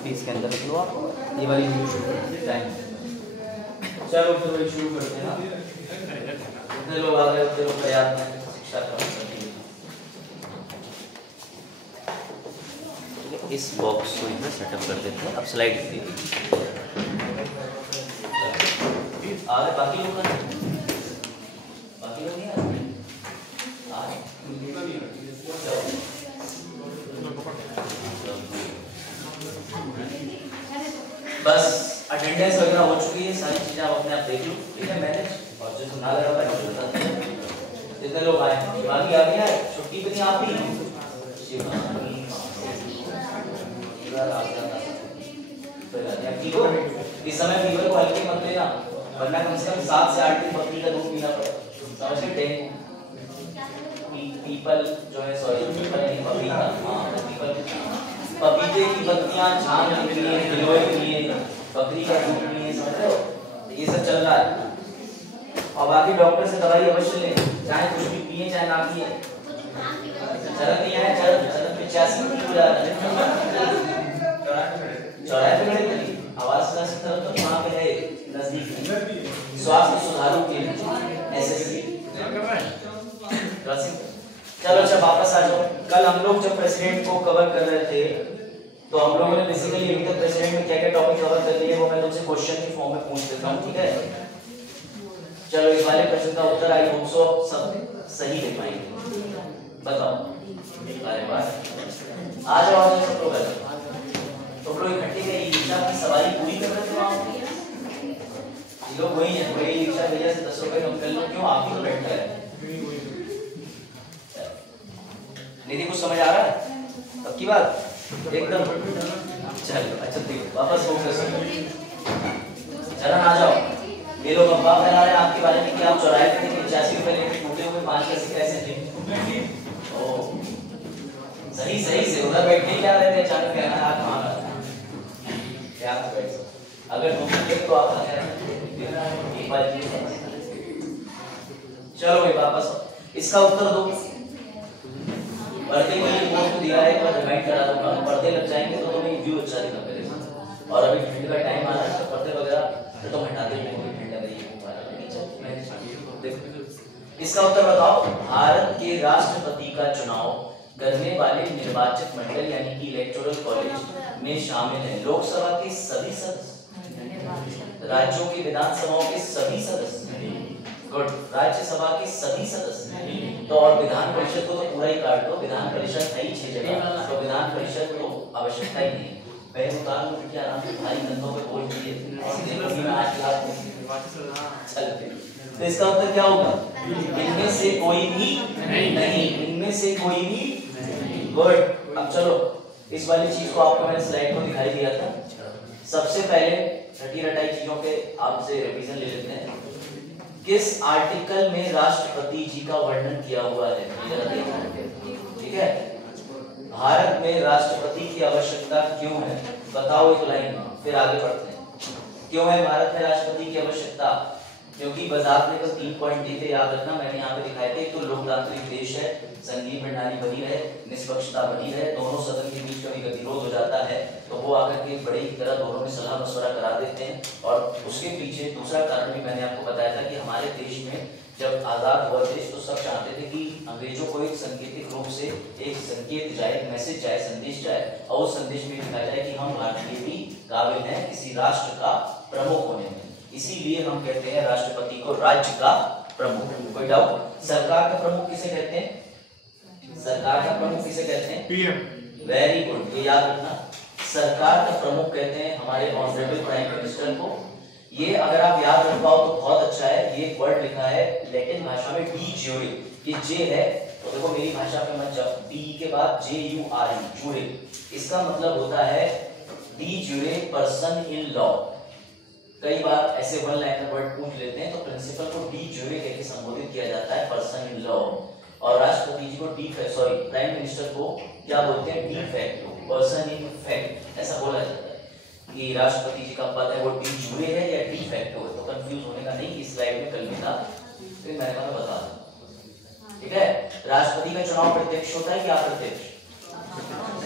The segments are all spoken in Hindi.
50 इसके अंदर रख लो आप। ये वाली वीडियो शुरू करते हैं टाइम। चलो तो वही शुरू करते हैं ना। उतने लोग आ गए उतने लोग तैयार हैं शिक्षा प्राप्त करने के लिए। इस बॉक्स को इधर सेटअप कर देते हैं। अब स्लाइड दीजिए। आगे बाकी लोग नहीं आ रहे। बस अटेंडेंस वगैरह हो चुकी है, सारी चीजें आप अपने आप देख लो, ठीक है मैनेज। और जो सुना लगा मैं बता जितने लोग आए बाकी आ गया है, छुट्टी पे नहीं आती इस समय फीवर को हल्के मत लेना, वरना कम से कम 7 से 8 दिन बकरी का दूध पीना पड़ेगा। समझ गए? पीपल जो है सॉरी पीपल नहीं पपीता, हाँ पीपल पपीते की पत्तियां छान के लिए गिलोय के लिए बकरी का दूध के लिए, समझ रहे हो? ये सब चल रहा है। और बाकी डॉक्टर से दवाई अवश्य लें, चाहे कुछ भी पिए चाहे ना पिए। चरक नहीं आया, चरक 85 की हो जा रहा है। चौराहे पे खड़े थे, आवाज का तरफ तो वहां पे है नजदीक स्वास्थ्य सुधारों के एसएससी। चलो अच्छा वापस आ जाओ। कल हम लोग जब प्रेसिडेंट को कवर कर रहे थे तो हम लोगों ने बेसिकली अभी तक प्रेसिडेंट में क्या क्या टॉपिक कवर कर लिए वो मैं तुमसे क्वेश्चन की फॉर्म में पूछ लेता हूं, ठीक है? चलो इस वाले प्रश्न का उत्तर आई होप सो सब सही दे पाएंगे। बताओ। अरे वाह, आ जाओ सब लोग। तो लोग इकट्ठे गए रिक्शा की सवारी पूरी कर रहे थे वहां। ये लोग वही है, वही रिक्शा भैया से 10 रुपए कम कर लो, क्यों आप ही तो बैठ गए? नहीं कुछ समझ आ रहा है अब की बात एकदम? चलो अच्छा ठीक है, वापस फोकस करो। चरण आ जाओ। ये लोग अफवाह फैला रहे हैं आपके बारे में कि आप चौराहे पे थे 85 रुपए लेके टूटे हुए 5 कैसे थे। ओ सही सही से उधर बैठने क्या रहे थे, अचानक कहना आप कहां गए? क्या बैठ अगर तुम थे तो आप आ गए। चलो भाई वापस इसका उत्तर दो। पर्दे के लिए बोर्ड दिया है, एक बार रिमाइंड करा दूंगा। पर्दे लग जाएंगे तो तुम्हें व्यू अच्छा दिखा पड़ेगा। और अभी ठंड का टाइम आ रहा है तो पर्दे वगैरह तो हटा देंगे, ठंड लग रही है। इसका उत्तर बताओ। भारत के राष्ट्रपति का चुनाव करने वाले निर्वाचित मंडल यानी कि इलेक्टोरल कॉलेज में शामिल है लोकसभा के सभी सदस्य, राज्यों की विधानसभाओं के सभी सदस्य, गुड, राज्यसभा के सभी सदस्य। तो और विधान परिषद को तो पूरा ही काट दो, विधान परिषद है ही 6 जगह, तो विधान परिषद को आवश्यकता ही नहीं। बेहुतान की आराम से भारी कंधों पे बोल दिए चलते। तो इसका उत्तर क्या होगा? इनमें से कोई भी नहीं, इनमें से कोई भी। गुड। अब चलो इस वाली चीज को आपको मैंने स्लाइड को दिखाई दिया था। सबसे पहले रटी रटाई चीजों पे आपसे रिवीजन ले लेते हैं। किस आर्टिकल में राष्ट्रपति जी का वर्णन किया हुआ है? ठीक है। भारत में राष्ट्रपति की आवश्यकता क्यों है? बताओ एक लाइन, फिर आगे बढ़ते हैं। क्यों है भारत में राष्ट्रपति की आवश्यकता? क्योंकि बजात ने तो 3 पॉइंट दिए थे, याद रखना, मैंने यहाँ पे दिखाए थे। तो लोकतांत्रिक देश है, संघीय प्रणाली बनी रहे, निष्पक्षता बनी रहे, दोनों सदन के बीच कभी गतिरोध हो जाता है तो वो आकर के बड़े की तरह दोनों में सलाह मशवरा करा देते हैं। और उसके पीछे दूसरा कारण भी मैंने आपको बताया था कि हमारे देश में जब आजाद हुआ देश तो सब चाहते थे कि अंग्रेजों को एक सांकेतिक रूप से एक संकेत जाए, मैसेज जाए, संदेश जाए, और उस संदेश में लिखा जाए कि हम भारतीय भी काबिल हैं किसी राष्ट्र का प्रमुख होने में। इसीलिए हम कहते हैं राष्ट्रपति को राज्य का प्रमुख। कोई डाउट? सरकार का प्रमुख किसे कहते हैं? सरकार का प्रमुख किसे कहते हैं? पीएम। वेरी गुड, ये याद रखना। सरकार का प्रमुख कहते हैं हमारे ऑनरेबल प्राइम मिनिस्टर को। ये अगर आप याद रख पाओ तो बहुत अच्छा है। ये वर्ड लिखा है लैटिन भाषा में डी ज्यूरे, ये जे है तो देखो मेरी भाषा में मत जाओ, डी के बाद JURE, ज्यूरे। इसका मतलब होता है डी ज्यूरे पर्सन इन लॉ। कई बार ऐसे वन लाइनर वर्ड पूछ लेते हैं तो प्रिंसिपल को डी ज्यूरे कहकर संबोधित किया जाता है, पर्सन इन लॉ। और राष्ट्रपति जी को प्राइम मिनिस्टर को क्या बोलते हैं? De facto, person in fact, ऐसा बोला जाता है कि राष्ट्रपति जी का पद है वो डी ज्यूरे है या डी फैक्टो है। तो कंफ्यूज होने का नहीं, इस स्लाइड में कल भी था, फिर मैंने बता दूं, ठीक है? राष्ट्रपति का चुनाव प्रत्यक्ष होता है कि अप्रत्यक्ष?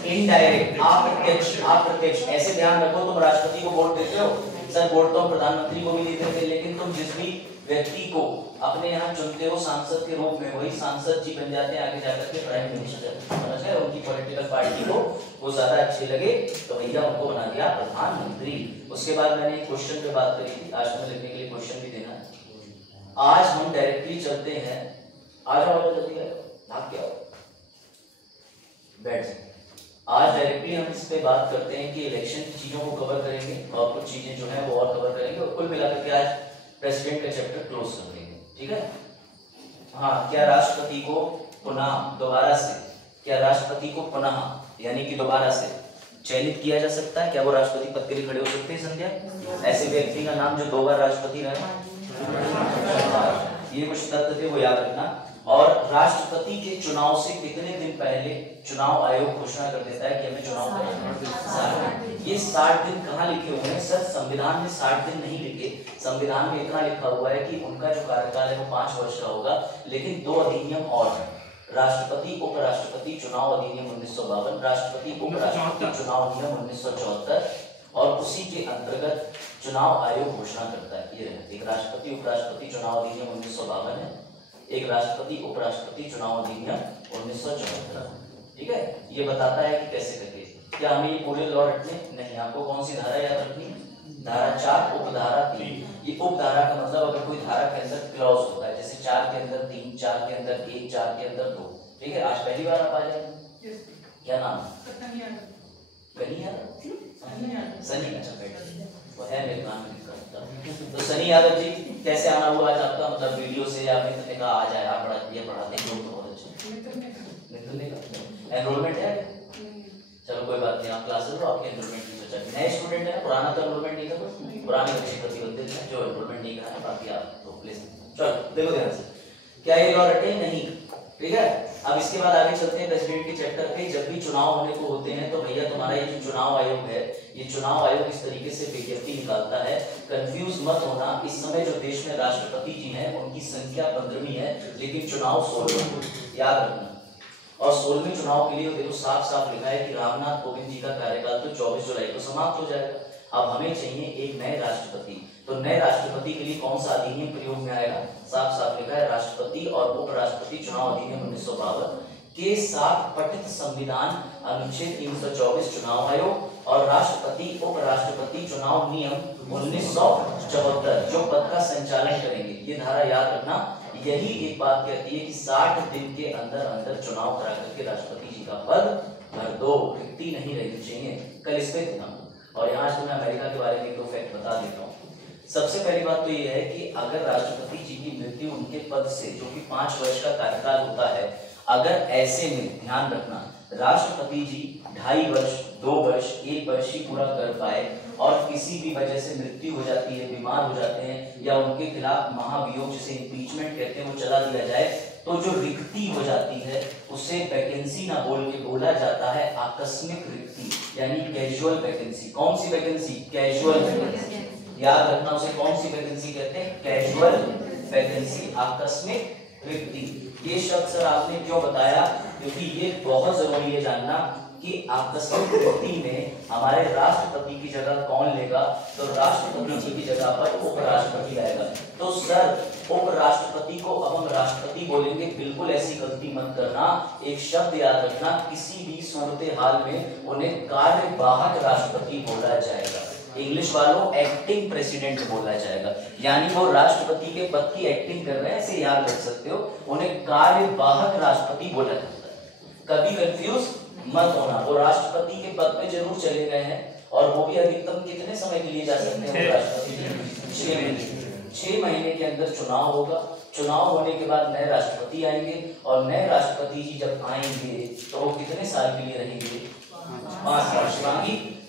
इनडायरेक्ट, अप्रत्यक्ष। ऐसे ध्यान रखो, तुम राष्ट्रपति को वोट देते हो, सर वोट तो हम प्रधानमंत्री को भी देते थे, लेकिन तुम जिस भी व्यक्ति को अपने यहाँ चुनते हो सांसद के रूप में, वही सांसद जी बन जाते हैं आगे जाकर के प्राइम मिनिस्टर। समझ गए? उनकी पॉलिटिकल पार्टी को वो ज्यादा अच्छे लगे तो भैया उनको बना दिया प्रधानमंत्री। उसके बाद मैंने एक क्वेश्चन पे बात करी थी, आज मैं लिखने के लिए क्वेश्चन भी देना है। आज हम डायरेक्टली चलते हैं, आ जाओ जल्दी भाग के आओ, बैठ। आज डायरेक्टली हम इस पे बात करते हैं कि इलेक्शन की चीजों को कवर करेंगे और कुछ चीजें जो है वो और कवर करेंगे, और कुल मिलाकर के आज प्रेसिडेंट का चैप्टर क्लोज कर देंगे। ठीक है? हाँ, क्या राष्ट्रपति को पुनः दोबारा से, क्या राष्ट्रपति को पुनः यानी कि दोबारा से चयनित किया जा सकता है? क्या वो राष्ट्रपति पद के लिए खड़े हो सकते हैं संध्या? ऐसे व्यक्ति का नाम जो 2 बार राष्ट्रपति रहा, ये कुछ तथ्य थे वो याद रखना। और राष्ट्रपति के चुनाव से कितने दिन पहले चुनाव आयोग घोषणा कर देता है कि हमें चुनाव करना। ये 60 दिन कहाँ लिखे हुए हैं सर? संविधान में 60 दिन नहीं लिखे, संविधान में इतना लिखा हुआ है कि उनका जो कार्यकाल है वो 5 वर्ष का होगा, लेकिन 2 अधिनियम और हैं। राष्ट्रपति उपराष्ट्रपति चुनाव अधिनियम 1952, राष्ट्रपति उपराष्ट्रपति चुनाव नियम 1974, और उसी के अंतर्गत चुनाव आयोग घोषणा करता है। ये एक राष्ट्रपति उपराष्ट्रपति चुनाव अधिनियम 1952 है, एक राष्ट्रपति उपराष्ट्रपति चुनाव अधिनियम 1974। ठीक है? ये बताता है कि कैसे करके। क्या हमें ये पूरे लॉ रखने नहीं, आपको कौन सी धारा याद रखनी? धारा 4 उपधारा 3। ये उपधारा का मतलब अगर कोई धारा के अंदर क्लॉज होता है, जैसे 4 के अंदर 3, 4 के अंदर 1, 4 के अंदर 2। ठीक है? आज पहली बार आप आ जाएंगे। क्या नाम? सनी। अच्छा बैठिए, वो है मेरे नाम में। तो सनी यादव जी, कैसे आना हुआ आज आपका? मतलब वीडियो से या फिर ने कहा आ जाए, आप पढ़ाते हैं लोग बहुत अच्छे। एनरोलमेंट है? चलो कोई बात नहीं, आप क्लासेस लो, आपके एनरोलमेंट की चर्चा। नए स्टूडेंट है, पुराना तो एनरोलमेंट नहीं था, पुराने बच्चे प्रतिबंधित हैं, जो एनरोलमेंट नहीं करा है, बाकी आप तो प्लीज चलो देखो ध्यान से। क्या ये लॉ रटे? नहीं। ठीक है? अब इसके बाद आगे चलते हैं प्रेसिडेंट के चैप्टर पे। जब भी चुनाव होने को होते हैं तो भैया तुम्हारा ये जो चुनाव आयोग है, ये चुनाव आयोग इस तरीके से विज्ञप्ति निकालता है। कंफ्यूज मत होना, इस समय जो देश में राष्ट्रपति जी हैं उनकी संख्या 15वीं है, लेकिन चुनाव 16। याद रखना। और 16वें चुनाव के लिए देखो साफ साफ लिखा है कि रामनाथ कोविंद जी का कार्यकाल तो 24 जुलाई को समाप्त हो जाएगा। अब हमें चाहिए एक नए राष्ट्रपति। तो नए राष्ट्रपति के लिए कौन सा अधिनियम प्रयोग में आएगा? साफ साफ लिखा है राष्ट्रपति और उपराष्ट्रपति चुनाव अधिनियम 1952 के साथ पठित संविधान अनुच्छेद 324 चुनाव आयोग और राष्ट्रपति उपराष्ट्रपति चुनाव नियम 1974 जो पद का संचालन करेंगे। ये धारा याद रखना। यही एक बात कहती है कि 60 दिन के अंदर अंदर चुनाव करा करके राष्ट्रपति जी का पद भर दो, रिक्ति नहीं रहनी चाहिए। कल इस पे थे। और यहाँ से मैं अमेरिका के बारे में 2 फैक्ट बता देता हूँ। सबसे पहली बात तो ये है कि अगर राष्ट्रपति जी की मृत्यु उनके पद से, जो कि 5 वर्ष का कार्यकाल होता है, अगर ऐसे में ध्यान रखना राष्ट्रपति जी 2.5 वर्ष, 2 वर्ष, 1 वर्ष ही पूरा कर पाए और किसी भी वजह से मृत्यु हो जाती है, बीमार हो जाते हैं या उनके खिलाफ महाभियोग जिसे इम्पीचमेंट कहते हैं वो चला दिया जाए, तो जो रिक्ति हो जाती है उसे वैकेंसी ना बोल के बोला जाता है आकस्मिक रिक्ति, यानी कैजुअल वैकेंसी। कौन सी वैकेंसी? Casual vacancy. याद रखना, उसे कौन सी वैकेंसी कहते हैं? कैजुअल वैकेंसी, आकस्मिक रिक्ति। ये शब्द सर आपने क्यों बताया? क्योंकि ये बहुत जरूरी है जानना कि आकस्मिक रिक्ति में हमारे राष्ट्रपति की जगह कौन लेगा? तो राष्ट्रपति जी की जगह पर उपराष्ट्रपति आएगा। तो सर उपराष्ट्रपति को अब हम राष्ट्रपति बोलेंगे, बिल्कुल ऐसी गलती मत करना। एक शब्द याद रखना, किसी भी सूरत हाल में उन्हें कार्यवाहक राष्ट्रपति बोला जाएगा। इंग्लिश वालों एक्टिंग प्रेसिडेंट बोला जाएगा, यानी वो राष्ट्रपति के पद की एक्टिंग कर रहे हैं, ऐसे याद रख सकते हो। उन्हें कार्यवाहक राष्ट्रपति बोला जाता है। कभी कंफ्यूज मत होना। वो राष्ट्रपति के पद पे जरूर चले गए हैं और वो भी अधिकतम कितने समय के लिए जा सकते हैं? राष्ट्रपति 6 महीने। 6 महीने के अंदर चुनाव होगा। चुनाव होने के बाद नए राष्ट्रपति आएंगे और नए राष्ट्रपति जी जब आएंगे तो वो कितने साल के लिए रहेंगे? 5 साल।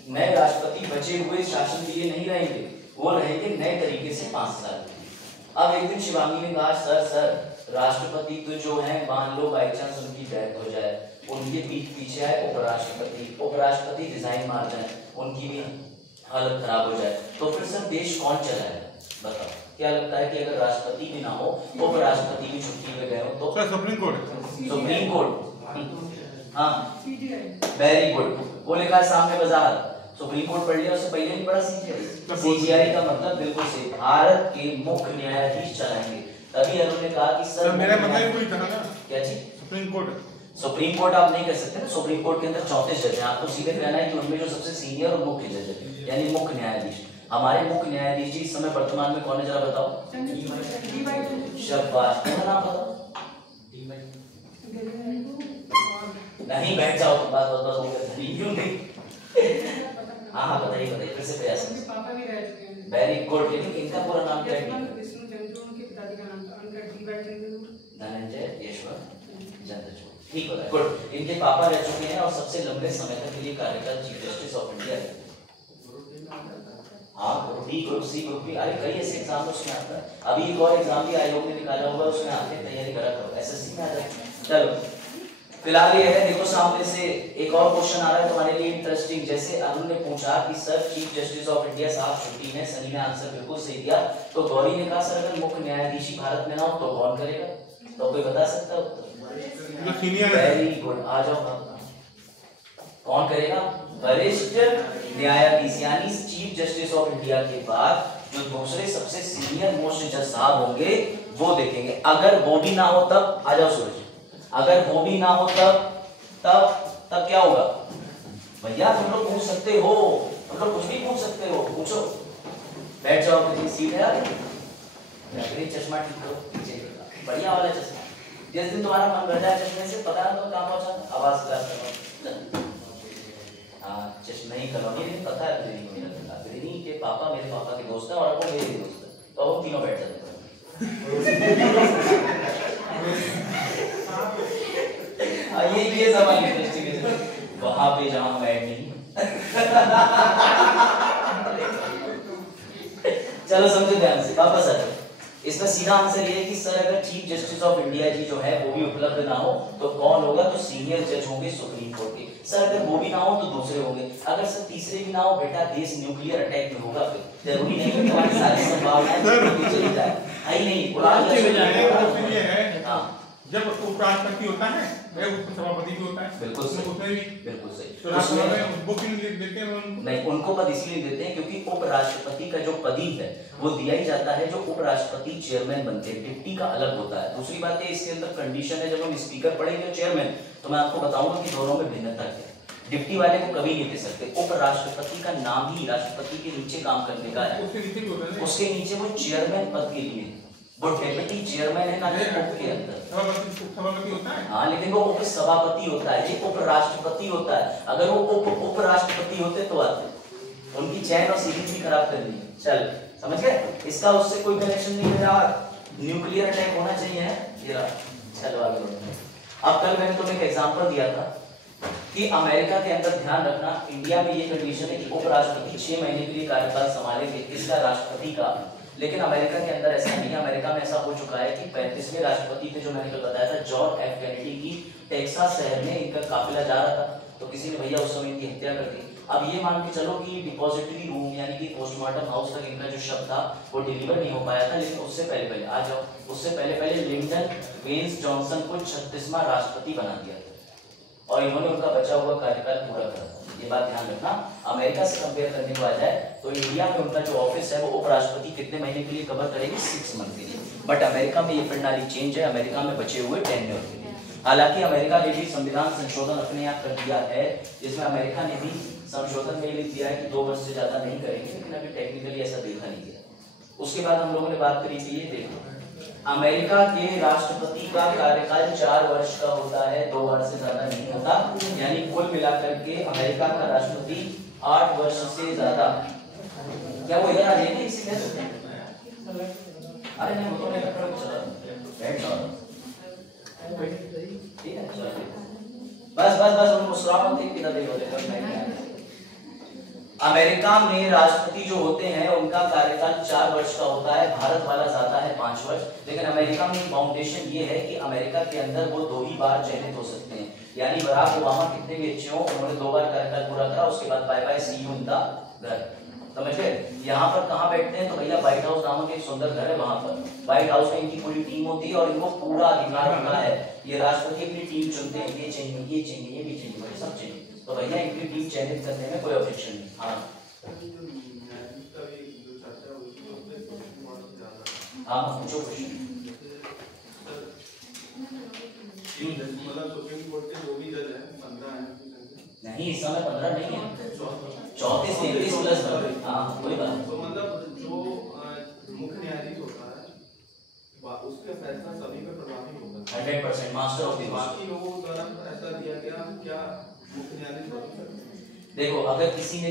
नए राष्ट्रपति बचे हुए शासन के लिए नहीं रहेंगे, वो रहेंगे नए तरीके से 5 साल। अब एक दिन शिवांगी ने कहा सर राष्ट्रपति तो जो है मान लो बाई चांस उनकी डेथ हो जाए, उनके पीछे आए उपराष्ट्रपति रिजाइन मार जाए, उनकी भी हालत खराब हो जाए, तो फिर सर देश कौन चलाएगा? बताओ, क्या लगता है कि अगर राष्ट्रपति भी ना हो, उपराष्ट्रपति भी छुट्टी पे गए हो तो? Supreme court. हाँ वेरी गुड, वो लिखा है सामने वजाहत। सुप्रीम कोर्ट पढ़ लिया, उससे पहले नहीं पढ़ा सीजीआई। सीजीआई का मतलब बिल्कुल सही, भारत के मुख्य न्यायाधीश चलाएंगे। तभी उन्होंने कहा कि सर मेरा मतलब कोई था ना क्या चीज, सुप्रीम कोर्ट। सुप्रीम कोर्ट आप नहीं कह सकते ना, सुप्रीम कोर्ट के अंदर 34 जज हैं, आपको सीधे कहना है कि उनमें जो सबसे सीनियर और मुख्य जज है यानी मुख्य न्यायाधीश। हमारे मुख्य न्यायाधीश जी इस समय वर्तमान में कौन है जरा बताओ। शाबाश, कौन नाम बताओ। नहीं बैठ जाओ, बस बस बस हो गया, क्यों नहीं। हाँ हाँ बताइए बताइए फिर से प्रयास। वेरी गुड, लेकिन इनका पूरा नाम क्या है। धनंजय यशवंत चंद्रचूड़, ठीक होता है, गुड। इनके पापा रह चुके हैं और सबसे लंबे समय तक के लिए कार्यकाल चीफ जस्टिस ऑफ इंडिया है। हाँ group D, group C, group B, अरे कई ऐसे एग्जाम उसमें आता है। अभी एक और एग्जाम भी आयोग ने निकाला होगा, उसमें आके तैयारी करा करो, एसएससी में आ जाए। चलो फिलहाल ये है, देखो सामने से एक और क्वेश्चन आ रहा है तुम्हारे लिए इंटरेस्टिंग। जैसे अरुण ने पूछा कि sir chief justice of India साहब छुट्टी में, सनी ने आंसर बिल्कुल सही दिया। तो गौरी ने कहा सर अगर मुख्य न्यायाधीश भारत में ना हो तो कौन करेगा, तो कोई बता सकता है? वेरी गुड, आ जाओ। कौन करेगा? वरिष्ठ न्यायाधीश, यानी चीफ जस्टिस ऑफ इंडिया के बाद जो दूसरे सबसे सीनियर मोस्ट जज साहब होंगे वो देखेंगे। अगर वो भी ना हो तब, आ जाओ सूरज, अगर वो भी ना हो तब क्या होगा? भैया तुम लोग पूछ सकते हो, तुम लोग कुछ भी पूछ सकते हो, पूछो, बैठ जाओ अपनी सीट है यार। चश्मा ठीक करो, पीछे बढ़िया वाला चश्मा, जिस दिन तुम्हारा मन भर जाए चश्मे से पता ना तो कहाँ पहुंचा, आवाज करो। हाँ चश्मा ही करो, नहीं पता है अग्रणी के पापा मेरे पापा के दोस्त हैं और वो मेरे दोस्त हैं, तो हम तीनों बैठ जाते हैं। ये सवाल इंटरेस्टिंग है, वहां पे जहां हम ऐड नहीं। चलो समझो ध्यान से, वापस आ जाओ। इसका सीधा आंसर ये है कि सर अगर चीफ जस्टिस ऑफ इंडिया जी जो है वो भी उपलब्ध ना हो तो कौन होगा? तो सीनियर जज होंगे सुप्रीम कोर्ट के। सर अगर वो भी ना हो तो दूसरे होंगे। अगर सर तीसरे भी ना हो, बेटा देश न्यूक्लियर अटैक में होगा, फिर जरूरी नहीं कि तुम्हारी सारी संभावनाएं चली जाए, आई नहीं उड़ा। जब उपराष्ट्रपति होता है उपसभापति भी होता है, बिल्कुल सही, उसमें भी बिल्कुल सही। तो राष्ट्रपति वो क्यों देते हैं? नहीं, उनको पद इसलिए देते हैं क्योंकि उपराष्ट्रपति का जो पदी है वो दिया ही जाता है जो उपराष्ट्रपति चेयरमैन बनते हैं, डिप्टी का अलग होता है। दूसरी बात है इसके अंदर कंडीशन है, जब हम स्पीकर पढ़ेंगे चेयरमैन तो मैं आपको बताऊंगा कि दोनों में भिन्नता क्या है। डिप्टी वाले को कभी नहीं दे सकते, उपराष्ट्रपति का नाम ही राष्ट्रपति के नीचे काम करने का है, उसके नीचे वो चेयरमैन पद के लिए वो डेप्यूटी चेयरमैन है ना उप के अंदर सभापति होता है। हाँ लेकिन वो उप सभापति होता है, ये उपराष्ट्रपति होता है। अगर वो उपराष्ट्रपति होते तो आते, उनकी चैन और सीरीज भी खराब कर दी। चल समझ गए, इसका उससे कोई कनेक्शन नहीं है यार। न्यूक्लियर अटैक होना चाहिए ये। चलो आगे बढ़ते। अब कल मैंने तुम्हें एक एग्जांपल दिया था कि अमेरिका के अंदर, ध्यान रखना, इंडिया में ये कंडीशन है कि उपराष्ट्रपति 6 महीने के लिए कार्यकाल संभालेंगे, इसका राष्ट्रपति का। लेकिन अमेरिका के अंदर ऐसा नहीं है। अमेरिका में ऐसा हो चुका है कि 35वें राष्ट्रपति थे, जो मैंने कल बताया था, जॉन एफ कैनेडी की टेक्सास शहर में इनका काफिला जा रहा था, तो किसी ने भैया उस समय इनकी हत्या कर दी। अब ये मान के चलो कि डिपॉजिटरी रूम यानी कि पोस्टमार्टम हाउस तक इनका जो शव था वो डिलीवर नहीं हो पाया था। लेकिन उससे पहले आ जाओ, उससे पहले लिंडन वेंस जॉनसन को 36वां राष्ट्रपति बना दिया और इन्होंने उनका बचा हुआ कार्यकाल पूरा करा। ये बात ध्यान रखना। अमेरिका से कंपेयर करने को आ जाए तो इंडिया में उनका जो ऑफिस है वो उपराष्ट्रपति कितने महीने के लिए कवर करेगी? 6 मंथ के लिए। बट अमेरिका में ये प्रणाली चेंज है, अमेरिका में बचे हुए टेन्योर के लिए। हालांकि अमेरिका ने भी संविधान संशोधन अपने यहाँ कर दिया है, जिसमें अमेरिका ने भी संशोधन में लिख दिया है कि 2 वर्ष से ज्यादा नहीं करेंगे, लेकिन अभी टेक्निकली ऐसा देखा नहीं गया। उसके बाद हम लोगों ने बात करी थी, ये देखो अमेरिका के राष्ट्रपति का कार्यकाल 4 वर्ष का होता है, 2 वर्ष से ज्यादा नहीं होता। यानी कुल मिलाकर के अमेरिका का राष्ट्रपति 8 वर्ष से ज्यादा। क्या वो इधर आ जाएंगे इसीलिए? अरे नहीं, वो तो नहीं चला बैठ जाओ, ठीक है बस मुस्कुराओ मत, किधर देखो। अमेरिका में राष्ट्रपति जो होते हैं उनका कार्यकाल 4 वर्ष का होता है, भारत वाला जाता है 5 वर्ष। लेकिन अमेरिका में फाउंडेशन ये है कि अमेरिका के अंदर वो 2 ही बार चयनित हो सकते हैं। यानी बराक ओबामा कितने भी अच्छे हो, उन्होंने 2 बार कार्यकाल पूरा करा, उसके बाद bye bye see you in the घर। समझ गए? यहाँ पर कहाँ बैठते हैं तो भैया व्हाइट हाउस नामक एक सुंदर घर है, वहां पर व्हाइट हाउस में इनकी पूरी टीम होती है और इनको पूरा अधिकार होता है, ये राष्ट्रपति अपनी टीम चुनते हैं, ये चाहिए, ये चाहिए, ये भी चाहिए, भाई सब चाहिए, तो भैया इनकी टीम चयनित करने में कोई ऑब्जेक्शन नहीं। हाँ हाँ पूछो क्वेश्चन। मतलब सुप्रीम कोर्ट के जो भी जज हैं 15 हैं नहीं, इस समय 15 नहीं है, 34 33 प्लस। हाँ कोई बात। तो मतलब जो मुख्य न्यायाधीश होता है उसके फैसला सभी पे प्रभावी होगा 100% मास्टर ऑफ द बाकी लोगों द्वारा ऐसा दिया गया क्या मुख्य न्यायाधीश बदल सकते हैं? देखो अगर किसी ने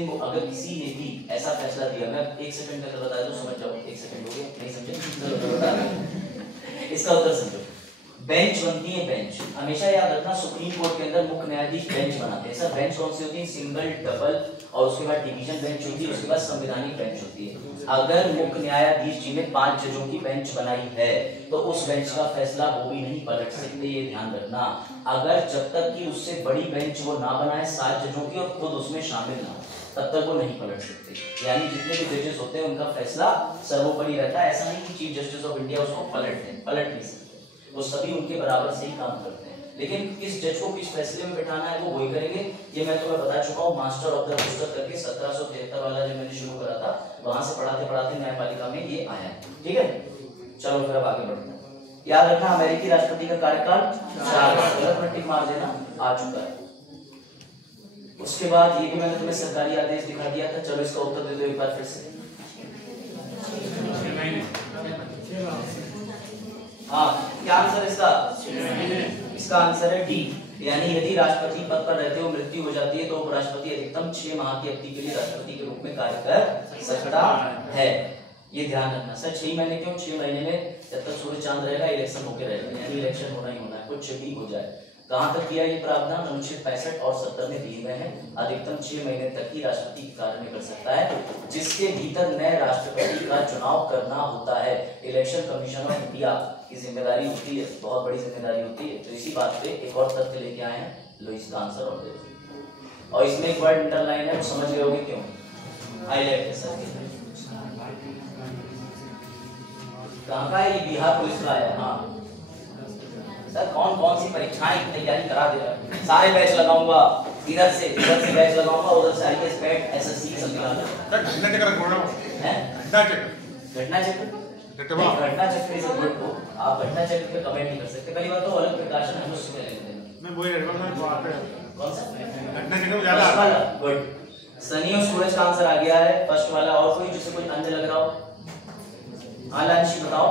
भी ऐसा फैसला दिया, मैं एक सेकंड में अगर बता दूं समझ जाओ, एक सेकंड हो गया नहीं समझे, इसका उत्तर समझो। बेंच बनती है, बेंच हमेशा याद रखना सुप्रीम कोर्ट के अंदर मुख्य न्यायाधीश बेंच बनाते हैं। सर बेंच कौन सी होती है? सिंगल, डबल और उसके बाद डिवीजन बेंच होती है, उसके बाद संवैधानिक बेंच होती है। अगर मुख्य न्यायाधीश जी ने 5 जजों की बेंच बनाई है तो उस बेंच का फैसला वो भी नहीं पलट सकते, ये ध्यान रखना। अगर जब तक कि उससे बड़ी बेंच वो ना बनाए 7 जजों की और खुद उसमें शामिल ना, तब तक वो नहीं पलट सकते। यानी जितने भी जजेस होते हैं उनका फैसला सर्वोपरि रहता है। ऐसा नहीं कि चीफ जस्टिस ऑफ इंडिया उसको पलट नहीं सकते, वो सभी उनके बराबर से ही काम करते हैं। लेकिन किस जज को किस फैसले में बैठाना है वो वही करेंगे, ये मैं तुम्हें बता चुका हूँ। मास्टर ऑफ द पुस्तक करके 1773 वाला जब मैंने शुरू करा था, वहां से पढ़ाते पढ़ाते न्यायपालिका में ये आया। ठीक है, चलो फिर अब आगे बढ़ते हैं। याद रखना अमेरिकी राष्ट्रपति का कार्यकाल 4 वर्ष, गलत में टिक मार देना, आ चुका है। उसके बाद ये भी मैंने तुम्हें सरकारी आदेश दिखा दिया था, चलो इसका उत्तर दे दो एक बार फिर से। हाँ क्या आंसर इसका? इसका आंसर है डी, यानी यदि राष्ट्रपति पद पर रहते हुए मृत्यु हो जाती है तो उपराष्ट्रपति अधिकतम 6 माह की अवधि के लिए राष्ट्रपति के रूप में कार्य कर सकता है। ये ध्यान रखना। सर 6 महीने क्यों? 6 महीने में जब तक सूर्य चांद रहेगा इलेक्शन होके रहेगा, यानी इलेक्शन होना ही होना है, कुछ भी हो जाए। कहां तक दिया ये प्रावधान? अनुच्छेद 65 और 70 में दिए गए हैं। अधिकतम 6 महीने तक ही राष्ट्रपति कार्य में कर सकता है, जिसके भीतर नए राष्ट्रपति का चुनाव करना होता है। इलेक्शन कमीशन ऑफ इंडिया की जिम्मेदारी होती है, बहुत बड़ी जिम्मेदारी होती है। तो इसी बात पे एक और तथ्य लेके आए हैं, लो इसका आंसर और देखो। और इसमें एक वर्ड इंटरलाइन है, समझ गए होगे क्यों? हाईलाइट है सर। कहाँ का है ये? बिहार पुलिस का है। हाँ सर कौन कौन सी परीक्षाएं की तैयारी करा दे रहा है? सारे बैच लगाऊंगा, इधर से बैच लगाऊंगा, उधर से आईएएस बैच एसएससी सब निकाल दूंगा। घटना चक्र खोलना है, घटना चक्र घटना चक्र इस वर्ड को आप घटना चक्र पे कमेंट नहीं कर सकते। पहली बात तो अलग प्रकाशन हम उसमें लेते हैं। मैं वही कौन सा घटना चक्र ज्यादा वाला? गुड, सनी और सूरज का आंसर आ गया है फर्स्ट वाला। और कोई जिससे कुछ अंदर लग रहा हो? हाँ लांशी बताओ,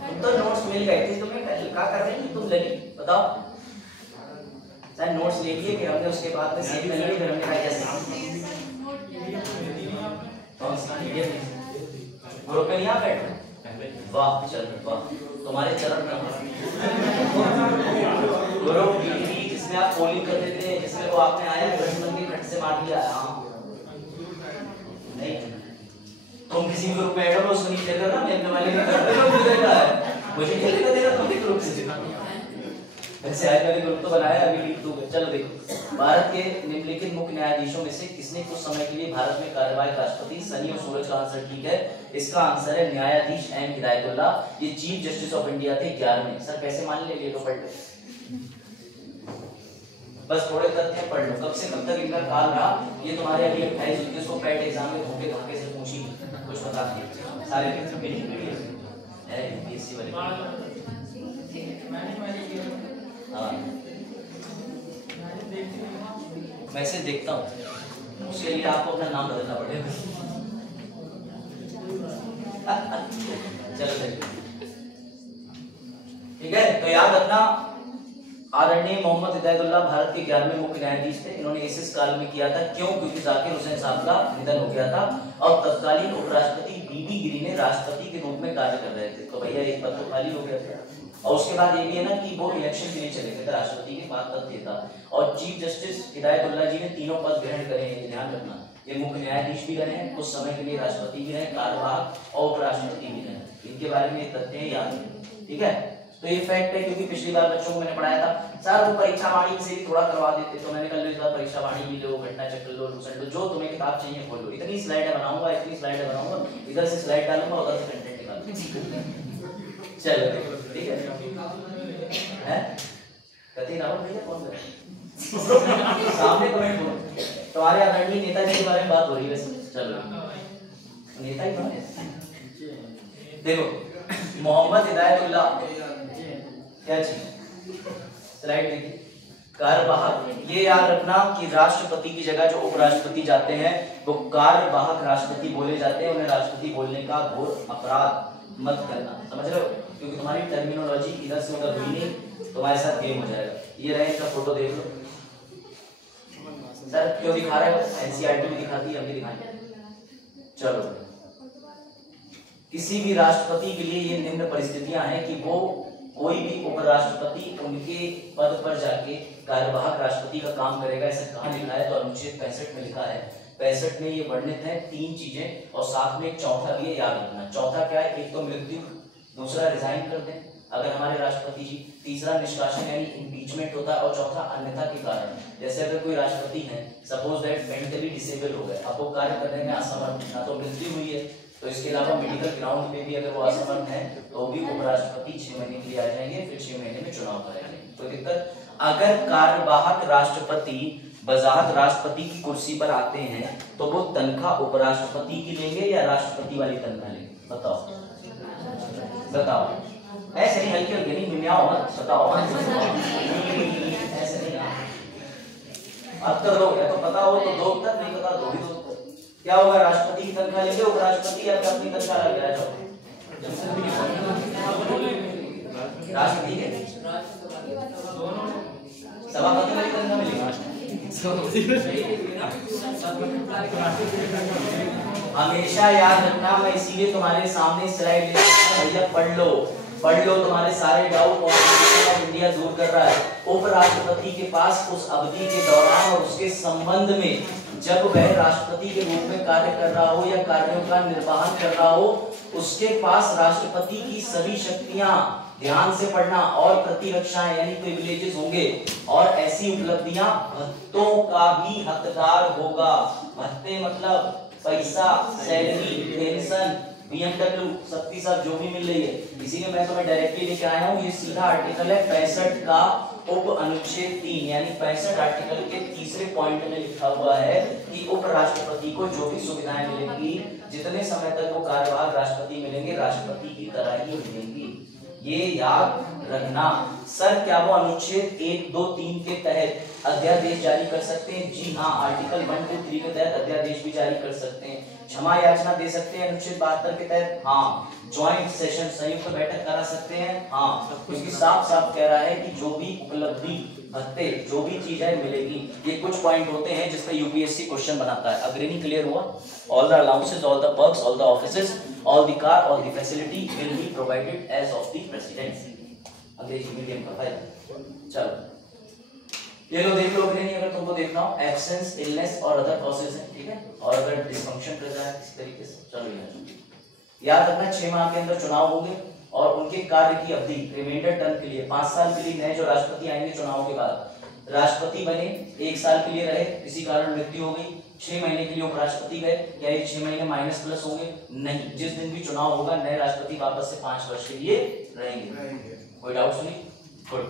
तुम तो नोट्स मिल गए थे तुम्हें, क्या कर रहे हैं तुम? लगी बताओ सर, नोट्स ले लिए फिर हमने उसके बाद में सेव कर लिए, फिर हमने कहा कैसे कौन सा पीडीएफ ग्रुप में यहाँ बैठ। वाह चल वाह, तुम्हारे चरण ग्रुप पीडीएफ जिसमें आप पोलिंग करते थे, जिसमें वो आपने आया दुश्मन के खट से मार दिया। नहीं तुम किसी ग्रुप में ऐड हो, उसको नहीं खेल रहा, मैं अपने वाले में कर रहा हूं, मुझे देगा मुझे खेलने देगा तुम ग्रुप से। वैसे आज मैंने ग्रुप तो बनाया, अभी लिख दूंगा। चलो देखो, भारत के निम्नलिखित मुख्य न्यायाधीशों में से किसने कुछ समय के लिए भारत में कार्यवाहक राष्ट्रपति? सनी और सूरज का आंसर ठीक है। इसका आंसर है न्यायाधीश एम हिदायतुल्लाह। ये चीफ जस्टिस ऑफ इंडिया थे 11वें। सर कैसे मान ले लो, पढ़ लो, बस थोड़े तथ्य पढ़ लो। कब से कब तक इनका काल रहा? ये तुम्हारे अभी 28-29 को पैट एग्जाम में धोखे धोखे से पूछी, कुछ बता दिए सारे यूपीएससी वाले। हाँ मैं इसे देखता हूँ, उसके लिए आपको अपना नाम बदलना पड़ेगा। चलो ठीक है, तो याद रखना आदरणीय मोहम्मद हिदायतुल्लाह भारत के 11वें मुख्य न्यायाधीश थे। इन्होंने इस काल में किया था, क्यों? क्योंकि जाकिर हुसैन साहब का निधन हो गया था और तत्कालीन उपराष्ट्रपति बीबी गिरी ने राष्ट्रपति के रूप में कार्य कर रहे थे। तो भैया एक पद तो खाली हो गया था। और उसके बाद ये भी है ना कि वो इलेक्शन के लिए चले गए थे, राष्ट्रपति के बाद तथ्य था। और चीफ जस्टिस हिदायतुल्लाह जी ने तीनों पद ग्रहण करे हैं, ये ध्यान रखना। ये मुख्य न्यायाधीश भी रहे हैं, कुछ समय के लिए राष्ट्रपति भी रहे, कार्यवाहक और उपराष्ट्रपति भी रहे। इनके बारे में तथ्य याद है, ठीक है। तो ये फैक्ट है, क्योंकि पिछली बार बच्चों को मैंने पढ़ाया था सर वो परीक्षा वाणी से भी थोड़ा करवा देते, तो मैंने कल इस बार परीक्षा वाणी भी लो, घटना चक्र लो, लूसेंट लो, जो तुम्हें किताब चाहिए खोलो। इतनी स्लाइड बनाऊंगा, इतनी स्लाइड बनाऊंगा, इधर से स्लाइड डालूंगा, उधर से कंटेंट निकालूंगा। चलो ठीक है, कति राहुल भैया कौन कर सामने कमेंट करो, तुम्हारे आदरणीय नेताजी के बारे में बात हो रही है वैसे। चलो नेता ही कौन है? देखो मोहम्मद हिदायतुल्लाह क्या चीज, स्लाइड देखिए, कार्यवाहक। ये याद रखना कि राष्ट्रपति की जगह जो उपराष्ट्रपति जाते हैं वो कार्यवाहक राष्ट्रपति बोले जाते हैं, उन्हें राष्ट्रपति बोलने का घोर अपराध मत करना, समझ रहे हो? क्योंकि तुम्हारी टर्मिनोलॉजी इधर से उधर हुई नहीं, तुम्हारे साथ गेम हो जाएगा। ये रहे इसका फोटो देख लो। सर क्यों दिखा रहे हो? एनसीईआरटी भी दिखाती है, हम भी दिखाएंगे। चलो, किसी भी राष्ट्रपति के लिए ये निम्न परिस्थितियां हैं कि वो कोई भी उपराष्ट्रपति उनके पद पर जाके कार्यवाहक राष्ट्रपति का काम करेगा। ऐसा कहाँ लिखा है? तो अनुच्छेद 65 में लिखा है। 65 में ये वर्णित है 3 चीजें और साथ में एक चौथा भी है, याद रखना। चौथा क्या है? एक तो मृत्यु, दूसरा रिजाइन कर दें अगर हमारे राष्ट्रपति जी, तीसरा निष्कासन यानी इम्पीचमेंट होता है, और चौथा अन्यथा के कारण। जैसे अगर कोई राष्ट्रपति है सपोज दैट मेंटली डिसेबल हो गए, अब वो कार्य करने में असमर्थ, ना तो मृत्यु हुई है, तो इसके अलावा मेडिकल ग्राउंड पे भी अगर वो असमर्थ है तो भी उपराष्ट्रपति 6 महीने के लिए आ जाएंगे, फिर 6 महीने में चुनाव कराएंगे, कोई दिक्कत। अगर कार्यवाहक राष्ट्रपति बजाहत राष्ट्रपति की कुर्सी पर आते हैं तो वो तनख्वाह उपराष्ट्रपति की लेंगे या राष्ट्रपति वाली तनख्वाह लेंगे? बताओ बताओ। ऐसे नहीं, हल्की हल्की नहीं, मिमियाओ मत, बताओ ऐसे नहीं। अब तो दो, या तो पता हो तो दो उत्तर, नहीं पता दो भी दो उत्तर। क्या होगा? राष्ट्रपति की तनख्वाह लेंगे उपराष्ट्रपति, या अपनी तनख्वाह लग जाए? राष्ट्रपति के सभापति वाली तनख्वाह मिलेगी। हमेशा याद रखना, मैं इसीलिए तुम्हारे सामने स्लाइड भैया पढ़ लो तुम्हारे सारे डाउट कॉन्स्टिट्यूशन ऑफ इंडिया दूर कर रहा है। उपराष्ट्रपति के पास उस अवधि के दौरान और उसके संबंध में जब वह राष्ट्रपति के रूप में कार्य कर रहा हो या कार्यों का निर्वहन कर रहा हो, उसके पास राष्ट्रपति की सभी शक्तियां, ध्यान से पढ़ना, और प्रतिरक्षाएं यानी प्रिविलेजेस होंगे, और ऐसी उपलब्धियां भत्तों का भी हकदार होगा। भत्ते मतलब पैसा, सैलरी, पेंशन, BMW, शक्ति साहब जो भी मिल रही है। इसीलिए मैं तुम्हें डायरेक्टली लेके आया हूँ, ये सीधा आर्टिकल है 65 का उप अनुच्छेद 3 यानी 65 आर्टिकल के तीसरे पॉइंट में लिखा हुआ है कि उपराष्ट्रपति को जो भी सुविधाएं मिलेंगी, जितने समय तक वो कार्यवाहक राष्ट्रपति मिलेंगे, राष्ट्रपति की तरह ही मिलेंगी। ये याद रखना। सर क्या वो अनुच्छेद 1, 2, 3 के तहत अध्यादेश जारी कर सकते हैं? जी हाँ, आर्टिकल 1, 2, 3 के तहत अध्यादेश भी जारी कर सकते हैं। क्षमा याचना दे सकते हैं अनुच्छेद 72 के तहत? हाँ। ज्वाइंट सेशन, संयुक्त बैठक करा सकते हैं? हाँ, क्योंकि साफ साफ कह रहा है कि जो भी उपलब्धि, भत्ते, जो भी चीज है मिलेगी। ये कुछ पॉइंट होते हैं जिस पे यूपीएससी क्वेश्चन बनाता है। अग्रणी क्लियर हुआ? All the allowances, all the perks, all the offices, all the car, all the facility will be provided as of the presidency. अंग्रेजी मीडियम का फायदा। चलो ये लो, देख लो अग्रणी, अगर तुमको देखना हो एब्सेंस, इलनेस और अदर कॉजेज है, ठीक है, और अगर डिसफंक्शन कर रहा है इस तरीके से। चलो याद रखना 6 माह के अंदर चुनाव होंगे और उनके कार्य की अवधि रिमाइंडर टर्म के लिए 5 साल के लिए नए जो राष्ट्रपति आएंगे चुनाव के बाद। राष्ट्रपति बने, 1 साल के लिए रहे, किसी कारण मृत्यु हो गई, 6 महीने के लिए उपराष्ट्रपति गए, क्या ये 6 महीने माइनस प्लस होंगे? नहीं, जिस दिन भी चुनाव होगा नए राष्ट्रपति वापस से 5 वर्ष के लिए रहेंगे। कोई डाउट सुनी? गुड।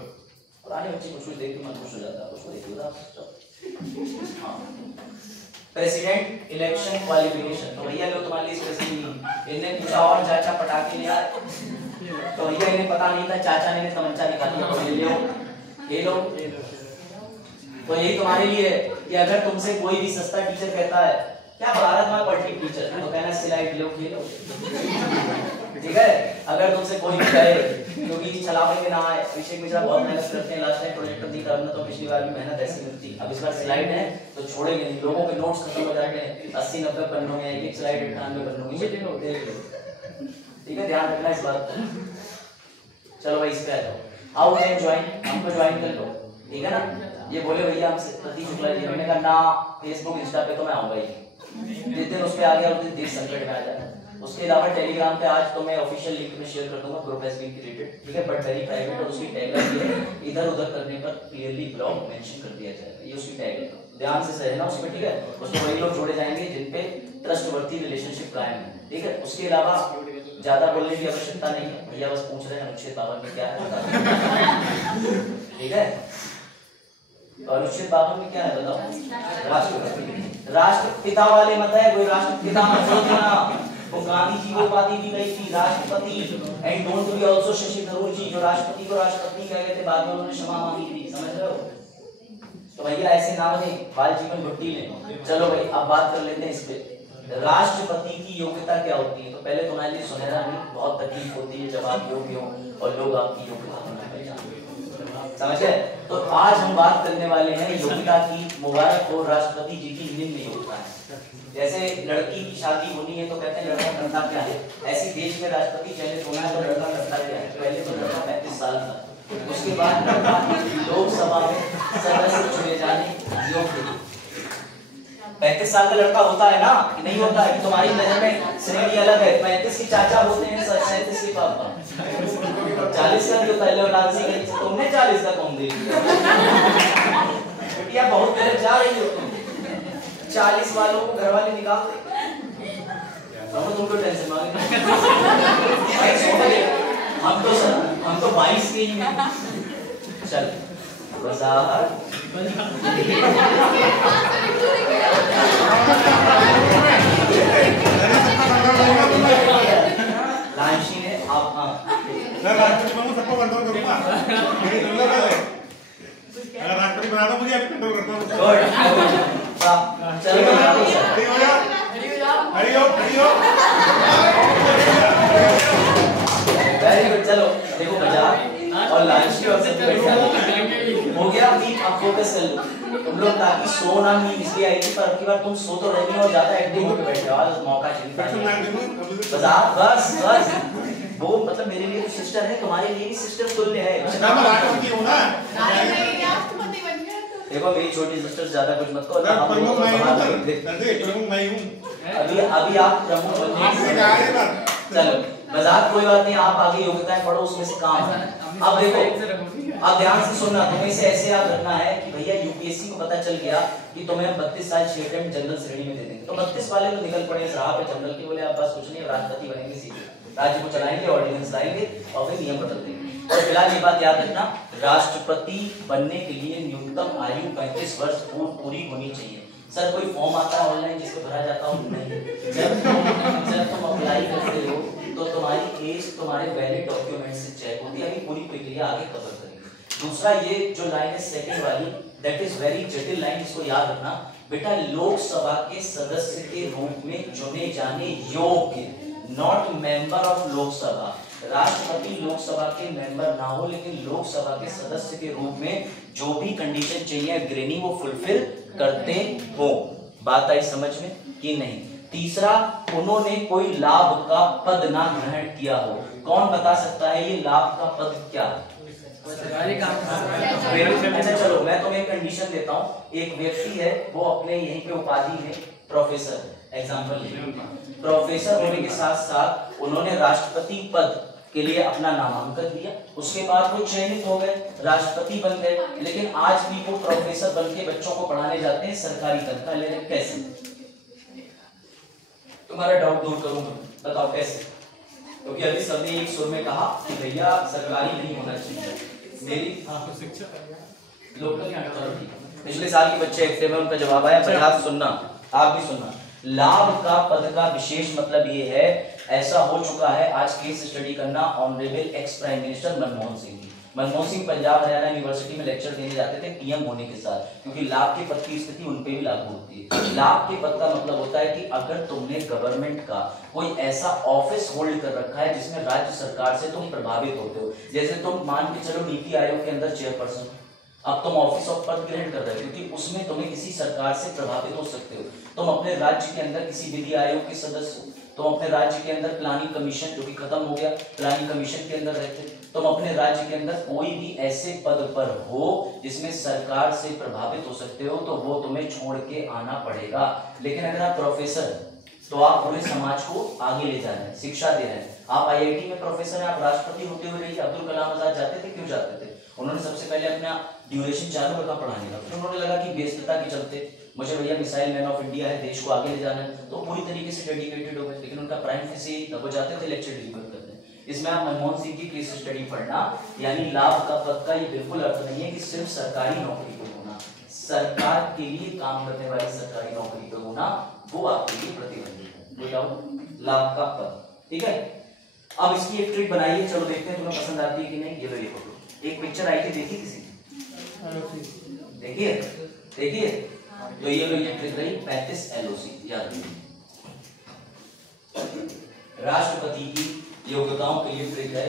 पुराने बच्चे कुछ देख के मन खुश हो जाता है, कुछ देखिएगा। हाँ, प्रेसिडेंट इलेक्शन क्वालिफिकेशन। तो भैया लो तुम्हारे लिए स्पेशली इन्हें पूछा और चाचा पटाखे ले आए, तो भैया इन्हें पता नहीं था, चाचा ने तमंचा निकाली, तो ले लो। तो यही तुम्हारे लिए है कि अगर तुमसे कोई भी सस्ता टीचर कहता है क्या भारत में पॉलिटिक्स टीचर, तो कहना सिलाई लो, खेलो, ठीक है। अगर तुमसे कोई भी कहे क्योंकि छलावे में ना आए, अभिषेक मिश्रा बहुत मेहनत करते हैं, लास्ट टाइम प्रोजेक्टर दी करना, तो पिछली बार भी मेहनत ऐसी मिलती, अब इस बार स्लाइड है तो छोड़ेंगे नहीं, लोगों के नोट्स खत्म हो जाते हैं 80-90 पन्नों में, एक स्लाइड 98 पन्नों में, ठीक है, ध्यान रखना इस बात को। चलो भाई इस पे आ जाओ, हाउ कैन ज्वाइन, हमको ज्वाइन कर लो, ठीक है ना। ये बोले भैया हमसे प्रतीक शुक्ला जी, मैंने कहा ना फेसबुक इंस्टा पे तो मैं आऊंगा ही, जिस दिन उस पे आ गया उस दिन देश संकट में आ जाए। उसके अलावा टेलीग्राम पे आज तो मैं ऑफिशियल लिंक में शेयर कर दूंगा ग्रुप एसबी की रिलेटेड, ठीक है, बट वेरी प्राइवेट, और उसकी टैगलाइन ये है, इधर उधर करने पर क्लियरली ब्लॉक मेंशन कर दिया जाएगा, ये उसकी टैगलाइन, ध्यान से सहना उसमें, ठीक है। उसमें वही लोग जोड़े जाएंगे जिन पे ट्रस्टवर्थी रिलेशनशिप कायम है, ठीक है। उसके अलावा ज्यादा बोलने की आवश्यकता नहीं है, भैया बस पूछ रहे हैं अनुच्छेद 52 में क्या है, ठीक है। अनुच्छेद 52 में क्या है बताओ? राष्ट्रपति, राष्ट्रपिता वाले मत है, कोई राष्ट्रपिता मत बोलना। वो गांधी जी को उपाधि दी गई थी राष्ट्रपति, and don't be also Shashi Tharoor ji जो राष्ट्रपति को राष्ट्रपति कह गए थे, बाद में उन्होंने क्षमा मांगी थी, समझ रहे हो? तो भैया ऐसे नाम नहीं, बाल जीवन भुट्टी ने। चलो भाई अब बात कर लेते हैं इस पे, राष्ट्रपति की योग्यता क्या होती है। तो पहले तुम्हारे लिए सुनहरा नहीं, बहुत तकलीफ होती है जब आप योग्य हो और लोग आपकी योग्यता समझ गए। तो आज हम बात करने वाले हैं योग्यता की। मुबारक हो राष्ट्रपति जी की निम्न योग्यता है। जैसे लड़की की शादी होनी है तो कहते हैं लड़का करता क्या है, ऐसी देश में राष्ट्रपति चयनित होना है तो लड़का करता क्या है। पहले तो लड़का 35 साल का, उसके बाद लड़का लोकसभा में सदस्य चुने जाने योग्य। 35 साल का लड़का होता है ना कि नहीं होता है? कि तुम्हारी नजर में श्रेणी अलग है। 35 के चाचा होते हैं, 37 के पापा, 40 का भी होता है। तुमने 40 का कौन दे दिया? बेटिया बहुत पहले जा रही हो तुम। 40 वालों को घर वाले निकाल दे, तुमको टेंशन हम तो 22 के ही हैं। चल वजाहत लांशी ने आप राष्ट्रपति बनूं सबको कंट्रोल करूंगा, मेरी जरूरत है। अगर राष्ट्रपति बना दो मुझे अभी कंट्रोल करता हूं। चलो वेरी गुड। चलो देखो मजाक और लांशी और सब बैठे हो गया। अभी आप फोकस कर लो तुम लोग, ताकि सो ना नींद इसलिए आई थी, पर अब की बार तुम सो तो रही हो और ज्यादा एक्टिव होकर बैठे हो। आज मौका चिंता बस बस वो मतलब मेरे लिए तो सिस्टर है, तुम्हारे लिए भी सिस्टर तुल्य है। देखो मेरी छोटी सिस्टर ज्यादा कुछ मत कहो। अभी आप प्रमुख बन। चलो मजाक कोई बात नहीं, आप आगे योग्यताएं पढ़ो, उसमें से काम है। अब देखो आप ध्यान से सुनना, तुम्हें इसे ऐसे याद रखना है कि भैया यूपीएससी को पता चल गया कि तुम्हें 32 साल 6 अटेम्प्ट जनरल श्रेणी में दे देंगे, तो 32 वाले तो निकल पड़े इस राह पे जनरल के। बोले आप बस कुछ नहीं, राष्ट्रपति बनेंगे, सीधे राज्य को चलाएंगे, ऑर्डिनेंस लाएंगे और फिर नियम बदल देंगे। और फिलहाल ये बात याद रखना, राष्ट्रपति बनने के लिए न्यूनतम आयु 35 वर्ष पूरी होनी चाहिए। सर कोई फॉर्म आता है ऑनलाइन जिसको भरा जाता हो? नहीं। जब तुम अप्लाई करते हो तो तुम्हारी एज तुम्हारे वैलिड डॉक्यूमेंट से चेक होती है। अभी पूरी प्रक्रिया आगे कवर करेंगे। दूसरा ये जो लाइन है सेकंड वाली, दैट इज वेरी जटिल लाइन, इसको याद रखना बेटा। लोकसभा के सदस्य के रूप में चुने जाने योग्य, नॉट मेंबर ऑफ लोकसभा। राष्ट्रपति लोकसभा के मेंबर ना हो, लेकिन लोकसभा के सदस्य के रूप में जो भी कंडीशन चाहिए अग्रणी वो फुलफिल करते हो। बात आई समझ में कि नहीं? तीसरा, उन्होंने कोई लाभ का पद ना ग्रहण किया हो। कौन बता सकता है ये लाभ का पद क्या है? अच्छा चलो मैं तुम्हें एक कंडीशन देता हूँ। एक व्यक्ति है वो अपने यहीं पे उपाधि में प्रोफेसर, एग्जाम्पल प्रोफेसर होने के साथ साथ उन्होंने राष्ट्रपति पद के लिए अपना नामांकन दिया, उसके बाद वो चयनित हो गए, राष्ट्रपति बन गए, लेकिन आज भी वो प्रोफेसर बन के बच्चों को पढ़ाने जाते हैं, सरकारी तनख्वाह ले रहे। कैसे? तुम्हारा डाउट दूर करूंगा, बताओ कैसे? क्योंकि अभी सबने एक सुर में कहा कि भैया सरकारी नहीं होना चाहिए। मेरी लोकल पिछले साल के बच्चे एक्टिव में, उनका जवाब आया, पंजाब सुनना, आप भी सुनना। लाभ का पद का विशेष मतलब ये है, ऐसा हो चुका है, आज केस स्टडी करना honourable ex prime minister Manmohan Singh की। मनमोहन सिंह पंजाब हरियाणा यूनिवर्सिटी में लेक्चर देने जाते थे पीएम होने के साथ, क्योंकि लाभ के पद की स्थिति उन पे भी लागू होती है। लाभ के पद का मतलब होता है कि अगर तुमने गवर्नमेंट का कोई ऐसा ऑफिस होल्ड कर रखा है जिसमें राज्य सरकार से तुम प्रभावित होते हो, जैसे तुम मान के चलो नीति आयोग के अंदर चेयरपर्सन, अब तुम ऑफिस ऑफ पद ग्रहण कर रहे हो क्योंकि उसमें तुम्हें किसी सरकार से प्रभावित हो सकते हो। तुम अपने राज्य के अंदर किसी विधि आयोग के सदस्य हो, तुम अपने राज्य के अंदर प्लानिंग कमीशन जो कि खत्म हो गया, प्लानिंग कमीशन के अंदर रहते, तुम अपने राज्य के अंदर कोई भी ऐसे पद पर हो जिसमें सरकार से प्रभावित हो सकते हो, तो वो तुम्हें छोड़ के आना पड़ेगा। लेकिन अगर आप प्रोफेसर तो आप पूरे समाज को आगे ले जा रहे हैं, शिक्षा दे रहे हैं। आप आईआईटी में प्रोफेसर हैं, आप राष्ट्रपति होते हुए रहिए। अब्दुल कलाम आजाद जाते थे, क्यों जाते थे? उन्होंने सबसे पहले अपना ड्यूरेशन चालू रखा पढ़ाने का, फिर उन्होंने लगा कि व्यस्तता के चलते मुझे भैया मिसाइल मैन ऑफ इंडिया है, देश को आगे ले जाना है, तो पूरी तरीके से डेडिकेटेड हो गए। लेकिन उनका प्राइम फेस यही था, वो जाते थे लेक्चर डिलीवर करने। इसमें आप मनमोहन सिंह की केस स्टडी पढ़ना, यानी लाभ का पद का ये बिल्कुल अर्थ नहीं है कि सिर्फ सरकारी नौकरी को होना, सरकार के लिए काम करने वाली सरकारी नौकरी को होना वो आपके लिए प्रतिबंधित है। कोई लाभ का पद, ठीक है। अब इसकी एक ट्रिक बनाइए, चलो देखते हैं तुम्हें पसंद आती है कि नहीं। ये लो, ये पकड़ो, एक पिक्चर आई थी, देखी किसी ने? देखिए देखिए, तो ये लो, ये ट्रिक रही 35 LOC, याद रखिए। राष्ट्रपति की योग्यताओं के लिए ट्रिक है